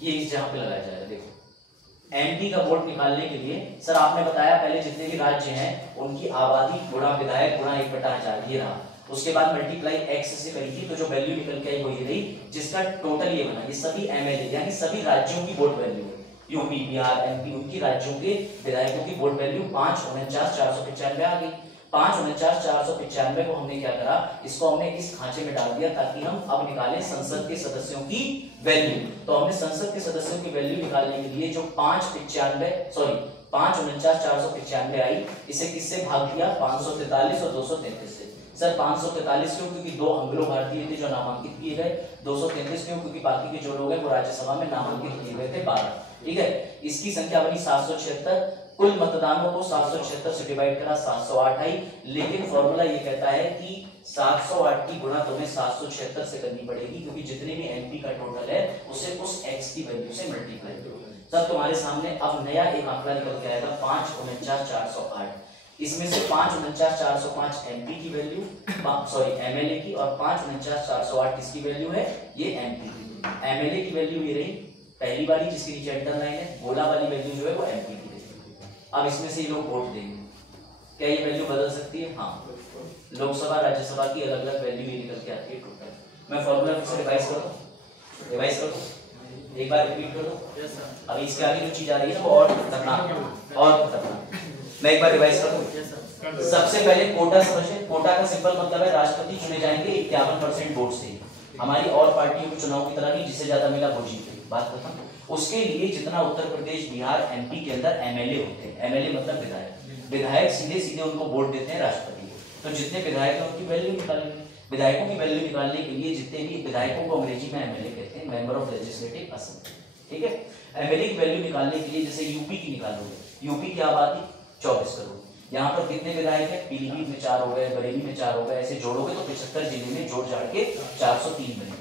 ये इस जगह पे लगाया जाएगा। देखो एमपी का वोट निकालने के लिए सर आपने बताया पहले जितने भी राज्य हैं उनकी आबादी गुणा विधायक गुणा 1/1000 ये रहा, उसके बाद मल्टीप्लाई एक्स से करी थी तो जो वैल्यू निकल के आई वो ये रही, जिसका टोटल ये बना। ये सभी एमएलए यानी सभी राज्यों की वोट वैल्यू है, यूपी बिहार एमपी उनकी राज्यों के विधायकों की वोट वैल्यू 549,495 आ गई। 549,495 को हमने क्या करा, इसको हमने इस खांचे में डाल दिया ताकि हम अब निकालें संसद के सदस्यों की वैल्यू। तो हमने संसद के सदस्यों की वैल्यू निकालने के लिए जो 549,495 आई, इसे किससे भाग दिया 543 और 233 से। सर 543 क्यों, क्योंकि 2 एंग्लो भारतीय थे जो नामांकित किए गए। 233 क्यों, क्योंकि बाकी के जो लोग हैं वो राज्यसभा में नामांकित किए गए थे 12। ठीक है, इसकी संख्या बनी 776। कुल मतदानों को 776 से डिवाइड करा 708 आई, लेकिन फॉर्मूला ये कहता है कि 708 की गुणा तुम्हें 776 से करनी पड़ेगी, क्योंकि जितने भी एमपी का टोटल है उसे उस एक्स की वैल्यू से मल्टीप्लाई करो। सर तुम्हारे सामने अब नया एक आंकड़ा निकल के आएगा 549,408। इसमें से 549,405 एमपी की वैल्यू, सॉरी एमएलए की, और 549,408 किसकी वैल्यू है, ये एमपी की। एमएलए की वैल्यू ये रही पहली वाली जिसके नीचे अंडरलाइन है, गोला वाली वैल्यू जो है वो एमपी की। अब इसमें से ये लोग वोट देंगे, क्या ये वैल्यू बदल सकती है? हाँ, लोकसभा राज्यसभा की अलग अलग वैल्यू ये निकल के आती है टोटल। मैं फॉर्मूला फिर से रिवाइज कर दूं, एक बार रिपीट कर दूं। अभी इसके आगे जो चीज आ रही है ना वो और खतरनाक, मैं एक बार रिवाइज कर दूं। सबसे पहले कोटा समझे। कोटा का सिंपल मतलब है राष्ट्रपति चुने जाएंगे 51% वोट से। हमारी और पार्टियों के चुनाव की तरह नहीं, जिससे ज्यादा मिला वो जीते, बात खत्म। उसके लिए जितना उत्तर प्रदेश बिहार एमपी के अंदर एमएलए होते हैं, एमएलए मतलब विधायक सीधे सीधे उनको वोट देते हैं राष्ट्रपति को। तो जितने विधायक हैं उनकी वैल्यू निकालेंगे। विधायकों की वैल्यू निकालने के लिए जितने भी विधायकों को अंग्रेजी में एमएलए कहते हैं, मेंबर ऑफ लेजिस्लेटिव असेंबली। ठीक है, एमएलए की वैल्यू निकालने के लिए जैसे यूपी की निकालोगे, यूपी की आबादी 24 करोड़, यहाँ पर कितने विधायक है, पीलीभीत में 4 हो गए, बरेली में 4 हो गए, ऐसे जोड़ोगे तो 75 जिले में जोड़ जाड़ के 403 बने।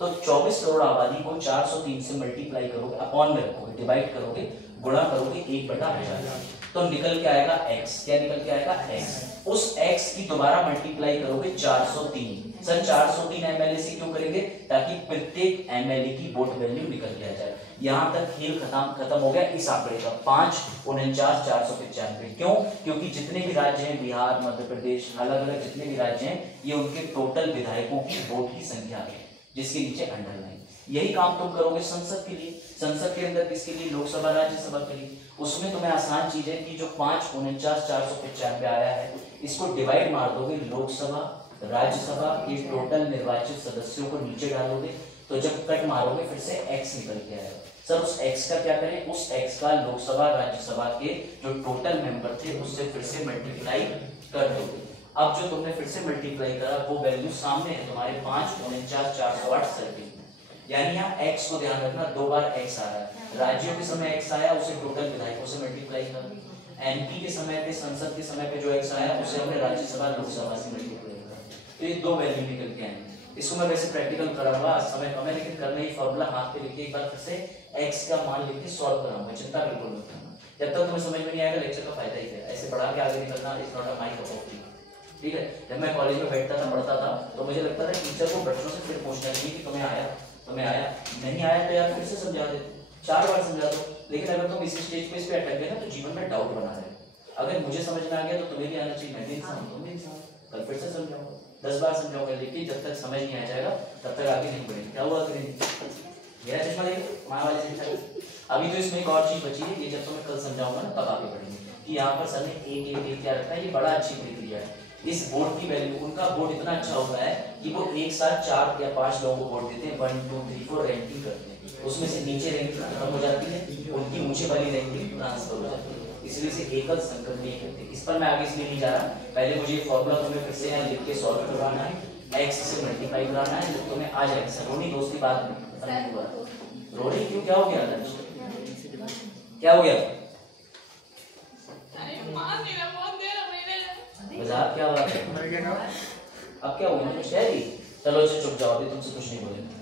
तो 24 करोड़ आबादी को 403 से मल्टीप्लाई करोगे, अपॉन में रखोगे, डिवाइड करोगे, गुणा करोगे 1/1000, तो निकल के आएगा x। क्या निकल के आएगा x। उस x की दोबारा मल्टीप्लाई करोगे 403। सर 403 एमएलए से क्यों करेंगे, ताकि प्रत्येक एमएलए की वोट वैल्यू निकल के आ जाए। यहां तक खेल खत्म हो गया इस आंकड़े का 549,495। क्यों, क्योंकि जितने भी राज्य हैं, बिहार मध्य प्रदेश अलग अलग जितने भी राज्य हैं, ये उनके टोटल विधायकों की वोट की संख्या है, जिसके नीचे अंडरलाइन। यही काम तुम करोगे संसद के लिए। संसद के अंदर किसके लिए, लोकसभा राज्यसभा के लिए। उसमें तुम्हें आसान चीज है कि जो 549,495 आया है, इसको डिवाइड मार दोगे लोकसभा राज्यसभा के टोटल निर्वाचित सदस्यों को नीचे डालोगे, तो जब कट मारोगे फिर से x निकल के आएगा। सर उस x का क्या करें, उस x का लोकसभा राज्यसभा के जो टोटल मेंबर थे उससे फिर से मल्टीप्लाई कर दोगे। अब जो तुमने फिर से मल्टीप्लाई करा वो वैल्यू सामने है तुम्हारे 549,408 सर्किल में, यानी यहाँ x को ध्यान रखना, 2 बार x आ रहा है। राज्यों के समय x आया उसे टोटल विधायकों से मल्टीप्लाई कर, एमपी के समय पे संसद के समय पे जो x आया उसे हमने राज्यसभा लोकसभा से मल्टीप्लाई कर, तो ये 2 वैल्यू निकल के आएंगे। इसको मैं वैसे प्रैक्टिकल कराऊंगा, समय कम है लेकिन करना ही फॉर्मूला हाथ पे लिख के एक बार फिर से x का मान लिख के सॉल्व कराऊंगा, चिंता बिल्कुल मत करना। जब तक तुम्हें समझ में नहीं आएगा लेक्चर का फायदा ही है, ऐसे पढ़ा के आगे निकलना is not a my cup of T. ठीक है, जब मैं कॉलेज में बैठता था पढ़ता था तो मुझे लगता था टीचर को बच्चों से फिर पूछना चाहिए कि तुम्हें आया नहीं आया तो यार फिर से समझा दे, 4 बार समझा दो। लेकिन अगर तुम इस स्टेज पे इस पे अटक गए ना तो जीवन में डाउट बना रहे। अगर मुझे समझ में आ गया तो तुम्हें भी आना चाहिए, मैं भी इंसान, तुम भी इंसान, कल फिर से समझाऊंगा, 10 बार समझाऊंगा, लेकिन जब तक समझ नहीं आ जाएगा तब तक आगे नहीं बढ़ेंगे। क्या हुआ करेंगे, मेरा चश्मा देखो, माँ वाले चश्मा। अभी तो इसमें एक और चीज बची है, ये जब तुम्हें कल समझाऊंगा ना तब आगे बढ़ेंगे कि यहाँ पर सर ने एक क्या रखा है, ये बड़ा अच्छी प्रक्रिया है। इस बोर्ड की वैल्यू, उनका बोर्ड इतना अच्छा होता है कि वो एक साथ 4 या 5 लोगों को वोट देते हैं, 1 2 3 4 रैंकिंग करते हैं, उसमें से नीचे रैंकिंग खत्म हो जाती है, उनकी ऊंचे वाली रैंकिंग ट्रांसफर हो जाती है, इसलिए से एकल संकट नहीं करते। इस पर मैं आगे इसलिए नहीं जा रहा, पहले मुझे ये फॉर्मूला तुम्हें फिर से यहाँ लिख के सॉल्व करवाना है, x से मल्टीप्लाई कराना है, तो तुम्हें आ जाएगा। सर रोनी दोस्ती बात नहीं, रोनी क्यों, क्या हो गया, क्या हो गया, मजाक क्या बात है, अब क्या हो गया, कुछ कह दी, चलो अच्छा चुप जाओ, अभी तुमसे कुछ नहीं बोलेंगे,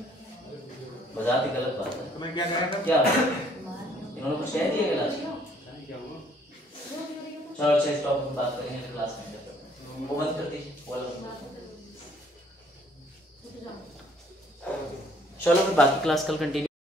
मजाक ही गलत बात है। तुम्हें क्या कह रहा था, क्या इन्होंने कुछ कह दिया गलत, चलो अच्छा इस टॉपिक में बात करेंगे क्लास में, वो बंद कर दीजिए वाला। चलो फिर बाकी क्लास कल कंटिन्यू।